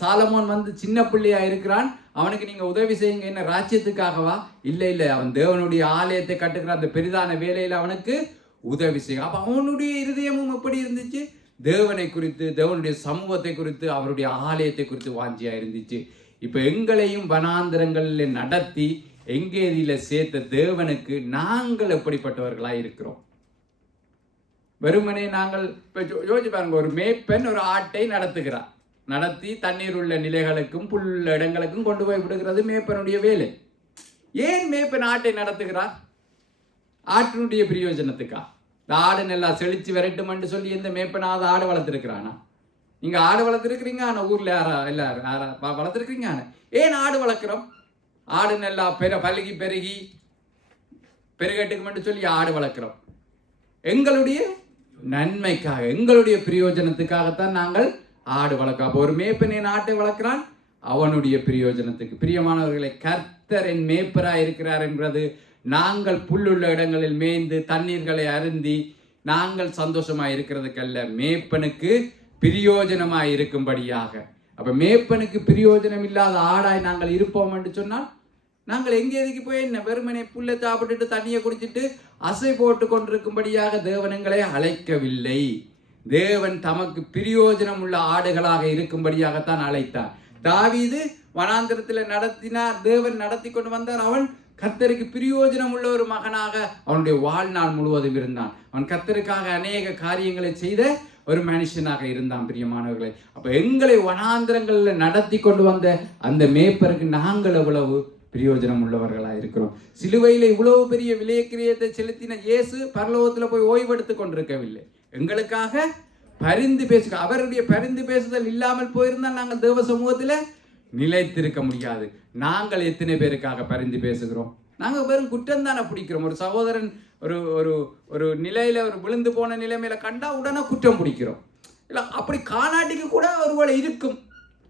சாலமோன் வந்து சின்ன பிள்ளையா இருக்கிறான், அவனுக்கு நீங்க உதவி செய்யுங்க. என்ன, ராஜ்யத்துக்காகவா? இல்லை, அவன் தேவனுடைய ஆலயத்தை கட்டுகிற அந்த பெரிதான வேலையில் அவனுக்கு உதவி செய்யும். அப்ப அவனுடைய இருதயமும் எப்படி இருந்துச்சு? தேவனை குறித்து, தேவனுடைய சமூகத்தை குறித்து, அவருடைய ஆலயத்தை குறித்து வாஞ்சியா இருந்துச்சு. இப்ப எங்களையும் வனாந்திரங்களில் நடத்தி எங்கேதியில சேர்த்த தேவனுக்கு நாங்கள் எப்படிப்பட்டவர்களாய் இருக்கிறோம்? வெறுமனே நாங்கள் இப்ப யோசிச்சு பாருங்க, ஒரு மேய்ப்பன் ஒரு ஆட்டை நடத்துகிறார். நடத்தி தண்ணீர் உள்ள நிலைகளுக்கும் புல்லுள்ள இடங்களுக்கும் கொண்டு போய் விடுகிறது மேய்ப்பனுடைய வேலை. ஏன் மேய்ப்பன் ஆட்டை நடத்துகிறார்? ஆட்டினுடைய பிரயோஜனத்துக்கா? இந்த ஆடு நல்லா செழிச்சு விரட்டும் என்று சொல்லி எந்த மேய்ப்பனாவது ஆடு வளர்த்துருக்கிறானா? நீங்க ஆடு வளர்த்துருக்கிறீங்க, ஆனா ஊர்ல எல்லாரும் வளர்த்துருக்கிறீங்க. ஏன் ஆடு வளர்க்குறோம்? ஆடு நல்லா பல்கி பெருகி பெருகட்டுக்கும் என்று சொல்லி ஆடு வளர்க்குறோம். எங்களுடைய நன்மைக்காக, எங்களுடைய பிரயோஜனத்துக்காகத்தான் நாங்கள் ஆடு வளர்க்க. அப்போ ஒரு மேய்ப்பன் என் ஆட்டை வளர்க்கிறான் அவனுடைய பிரயோஜனத்துக்கு. பிரியமானவர்களை, கர்த்தர் என் மேய்ப்பராய் இருக்கிறார் என்பது நாங்கள் புல்லுள்ள இடங்களில் மேய்ந்து தண்ணீர்களை அருந்தி நாங்கள் சந்தோஷமாய் இருக்கிறதுக்கல்ல, மேய்ப்பனுக்கு பிரயோஜனமாய் இருக்கும்படியாக. அப்ப மேய்ப்பனுக்கு பிரயோஜனம் இல்லாத ஆடாய் நாங்கள் இருப்போம் என்று சொன்னால் நாங்கள் எங்கேதிக்கு போய் என்ன, வெறுமனை புல்லை சாப்பிட்டுட்டு தண்ணியை குடிச்சிட்டு அசை போட்டு கொண்டிருக்கும்படியாக தேவன் எங்களை அழைக்கவில்லை. தேவன் தமக்கு பிரயோஜனம் உள்ள ஆடுகளாக இருக்கும்படியாகத்தான் அழைத்தார். தாவீது வனாந்திரத்தில் நடத்தினார், தேவன் நடத்தி கொண்டு வந்தார். அவன் கர்த்தருக்கு பிரயோஜனம் உள்ள ஒரு மகனாக அவனுடைய வாழ்நாள் முழுவதும் இருந்தான். அவன் கர்த்தருக்காக அநேக காரியங்களை செய்த ஒரு மனுஷனாக இருந்தான். பிரியமானவர்களை, அப்ப எங்களை வனாந்திரங்களில் நடத்தி கொண்டு வந்த அந்த மேய்ப்பருக்கு நாங்கள் எவ்வளவு பிரயோஜனம் உள்ளவர்களா இருக்கிறோம். சிலுவையில இவ்வளவு பெரிய விலைக்கிரியத்தை செலுத்தின இயேசு பரலோகத்துல போய் ஓய்வெடுத்து கொண்டிருக்கவில்லை, எங்களுக்காக பரிந்து பேச. அவருடைய பரிந்து பேசுதல் இல்லாமல் போயிருந்தால் நாங்கள் தேவ சமூகத்துல நிலைத்திருக்க முடியாது. நாங்கள் எத்தனை பேருக்காக பரிந்து பேசுகிறோம்? நாங்கள் வெறும் குற்றம் தானே பிடிக்கிறோம். ஒரு சகோதரன் ஒரு ஒரு ஒரு நிலையில ஒரு விழுந்து போன நிலைமையில கண்டா உடனே குற்றம் பிடிக்கிறோம். இல்லை, அப்படி காணாட்டிக்கு கூட ஒருவேளை இருக்கும்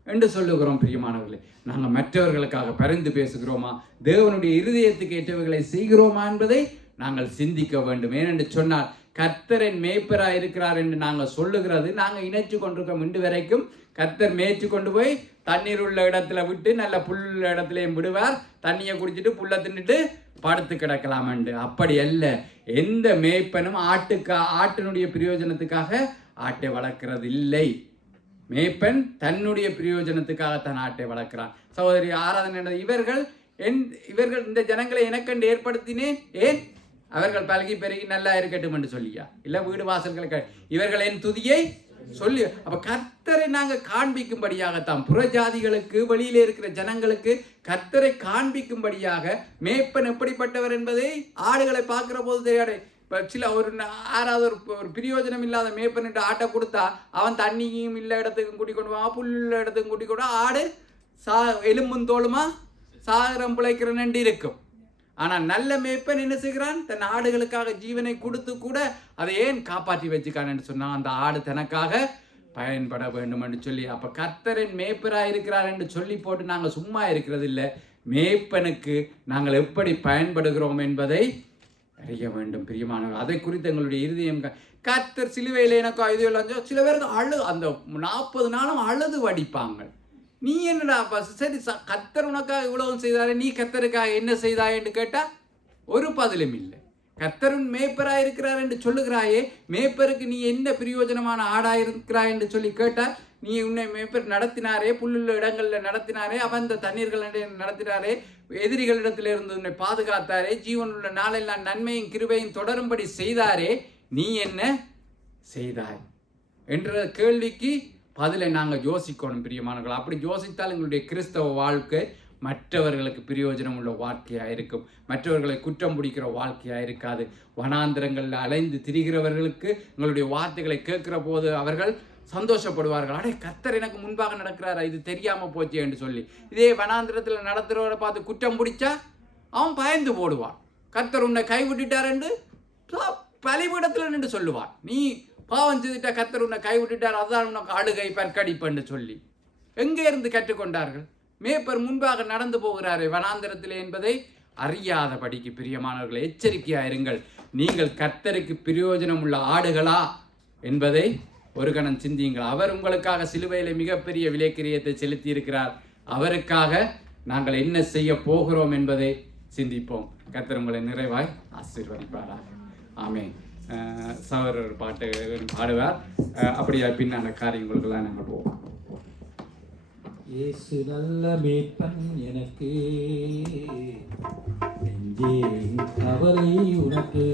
என்று சொல்லுகிறோம். பிரியமானவர்களே, நாங்கள் மற்றவர்களுக்காக பரிந்து பேசுகிறோமா, தேவனுடைய இருதயத்துக்கு ஏற்றவைகளை செய்கிறோமா என்பதை நாங்கள் சிந்திக்க வேண்டும். ஏனென்று சொன்னால் கர்த்தரின் மேய்ப்பராக இருக்கிறார் என்று நாங்கள் சொல்லுகிறது நாங்கள் இணைச்சு கொண்டிருக்கோம். இன்று வரைக்கும் கர்த்தர் மேய்ச்சி கொண்டு போய் தண்ணீர் உள்ள இடத்துல விட்டு நல்ல புல் இடத்துலையும் விடுவார், தண்ணியை குடிச்சிட்டு புல்லை தின்னுட்டு படுத்து கிடக்கலாம் என்று. அப்படி அல்ல. எந்த மேய்ப்பனும் ஆட்டினுடைய பிரயோஜனத்துக்காக ஆட்டை வளர்க்கிறது இல்லை. மேய்ப்பன் தன்னுடைய பிரயோஜனத்துக்காக தன் ஆட்டை வளர்க்கிறான். சகோதரி ஆராதனை இவர்கள் இந்த ஜனங்களை எனக்கண்டு ஏற்படுத்தினேன், ஏன் அவர்கள் பழகி பெருகி நல்லா இருக்கட்டும் என்று சொல்லியா? இல்லை வீடு வாசல்களை இவர்கள் என் துதியை சொல்லி. அப்ப கர்த்தரை நாங்கள் காண்பிக்கும்படியாகத்தான் புறஜாதிகளுக்கு வெளியிலே இருக்கிற ஜனங்களுக்கு கர்த்தரை காண்பிக்கும்படியாக மேய்ப்பன் எப்படிப்பட்டவர் என்பதை ஆடுகளை பார்க்கிற போது தெரியாது. இப்போ சில ஆறாவது ஒரு பிரயோஜனம் இல்லாத மேய்ப்பன் ஆட்டை கொடுத்தா அவன் தண்ணியும் இல்லை இடத்துக்கும் கூட்டி கொண்டு போவான், புல்லுள்ள இடத்துக்கும் கூட்டி கொண்டு ஆடு எலும்பும் தோளுமா சாகரம் பிழைக்கிற நண்டு இருக்கும். ஆனால் நல்ல மேய்ப்பன் என்ன செய்கிறான்? தன் ஆடுகளுக்காக ஜீவனை கொடுத்து கூட அதை ஏன் காப்பாற்றி வச்சுக்கான்னு சொன்னால் அந்த ஆடு தனக்காக பயன்பட வேண்டும் என்று சொல்லி. அப்போ கர்த்தரின் மேய்ப்பராக இருக்கிறார் என்று சொல்லி போட்டு நாங்கள் சும்மா இருக்கிறது இல்லை. மேய்ப்பனுக்கு நாங்கள் எப்படி பயன்படுகிறோம் என்பதை அறிய வேண்டும் பிரியமானவர்கள். அதை குறித்து எங்களுடைய இருதயம் கர்த்தர் சிலுவையில் எனக்கும் இது சில பேருக்கு அந்த 40 நாளும் அழுது வடிப்பாங்க. நீ என்னடா சரி கர்த்தர் உனக்காக இவ்வளவு செய்தாரே, நீ கர்த்தருக்காக என்ன செய்தாய் என்று கேட்டால் ஒரு பதிலும் இல்லை. கர்த்தரும் மேய்ப்பராக இருக்கிறார் என்று சொல்லுகிறாயே, மேய்ப்பருக்கு நீ என்ன பிரயோஜனமான ஆடாயிருக்கிறாய் என்று சொல்லி கேட்டால், நீ உன்னை மேய்ப்பர் நடத்தினாரே, புல்லுள்ள இடங்களில் நடத்தினாரே, அவந்த தண்ணீர்கள் நடத்தினாரே, எதிரிகளிடத்திலிருந்து உன்னை பாதுகாத்தாரே, ஜீவனுள்ள நாளெல்லாம் நன்மையும் கிருபையும் தொடரும்படி செய்தாரே, நீ என்ன செய்தாய் என்ற கேள்விக்கு பதிலை நாங்கள் யோசிக்கணும் பிரியமானவர்கள். அப்படி யோசித்தால் எங்களுடைய கிறிஸ்தவ வாழ்க்கை மற்றவர்களுக்கு பிரயோஜனம் உள்ள வாழ்க்கையாக இருக்கும், மற்றவர்களை குற்றம் பிடிக்கிற வாழ்க்கையாக இருக்காது. வனாந்திரங்களில் அலைந்து திரிகிறவர்களுக்கு எங்களுடைய வார்த்தைகளை கேட்கிற போது அவர்கள் சந்தோஷப்படுவார்கள். அடே கர்த்தர் எனக்கு முன்பாக நடக்கிறாரா, இது தெரியாமல் போச்சு என்று சொல்லி. இதே வனாந்திரத்தில் நடத்துகிறவரை பார்த்து குற்றம் பிடிச்சா அவன் பயந்து போடுவான். கர்த்தர் உன்னை கைவிட்டுட்டார் என்று பலிபீடத்தில் நின்று சொல்லுவான். நீ பாவம் செய்துட்டா கர்த்தர் உன்னை கைவிட்டுட்டார், அதுதான் உனக்கு அழுகை பற்கடிப்பன்னு சொல்லி எங்கே இருந்து கற்றுக்கொண்டார்கள்? மேய்ப்பர் முன்பாக நடந்து போகிறாரே வனாந்திரத்திலே என்பதை அறியாதபடிக்கு பிரியமானவர்களை எச்சரிக்கையாக இருங்கள். நீங்கள் கர்த்தருக்கு பிரயோஜனம் உள்ள ஆடுகளா என்பதை ஒரு கணம் சிந்தியுங்கள். அவர் உங்களுக்காக சிலுவையிலே மிகப்பெரிய விலைக்கிரியத்தை செலுத்தி இருக்கிறார். அவருக்காக நாங்கள் என்ன செய்ய போகிறோம் என்பதை சிந்திப்போம். கர்த்தர் உங்களை நிறைவாய் ஆசீர்வதிப்பாராக. ஆமென். சகோதரர் பாட்டு பாடுவார். அப்படியா பின்னான காரியங்களுக்கெல்லாம் நாங்கள் போவோம். இயேசு நல்ல மேய்ப்பன் எனக்கு, நெஞ்சே கவலை உனக்கு.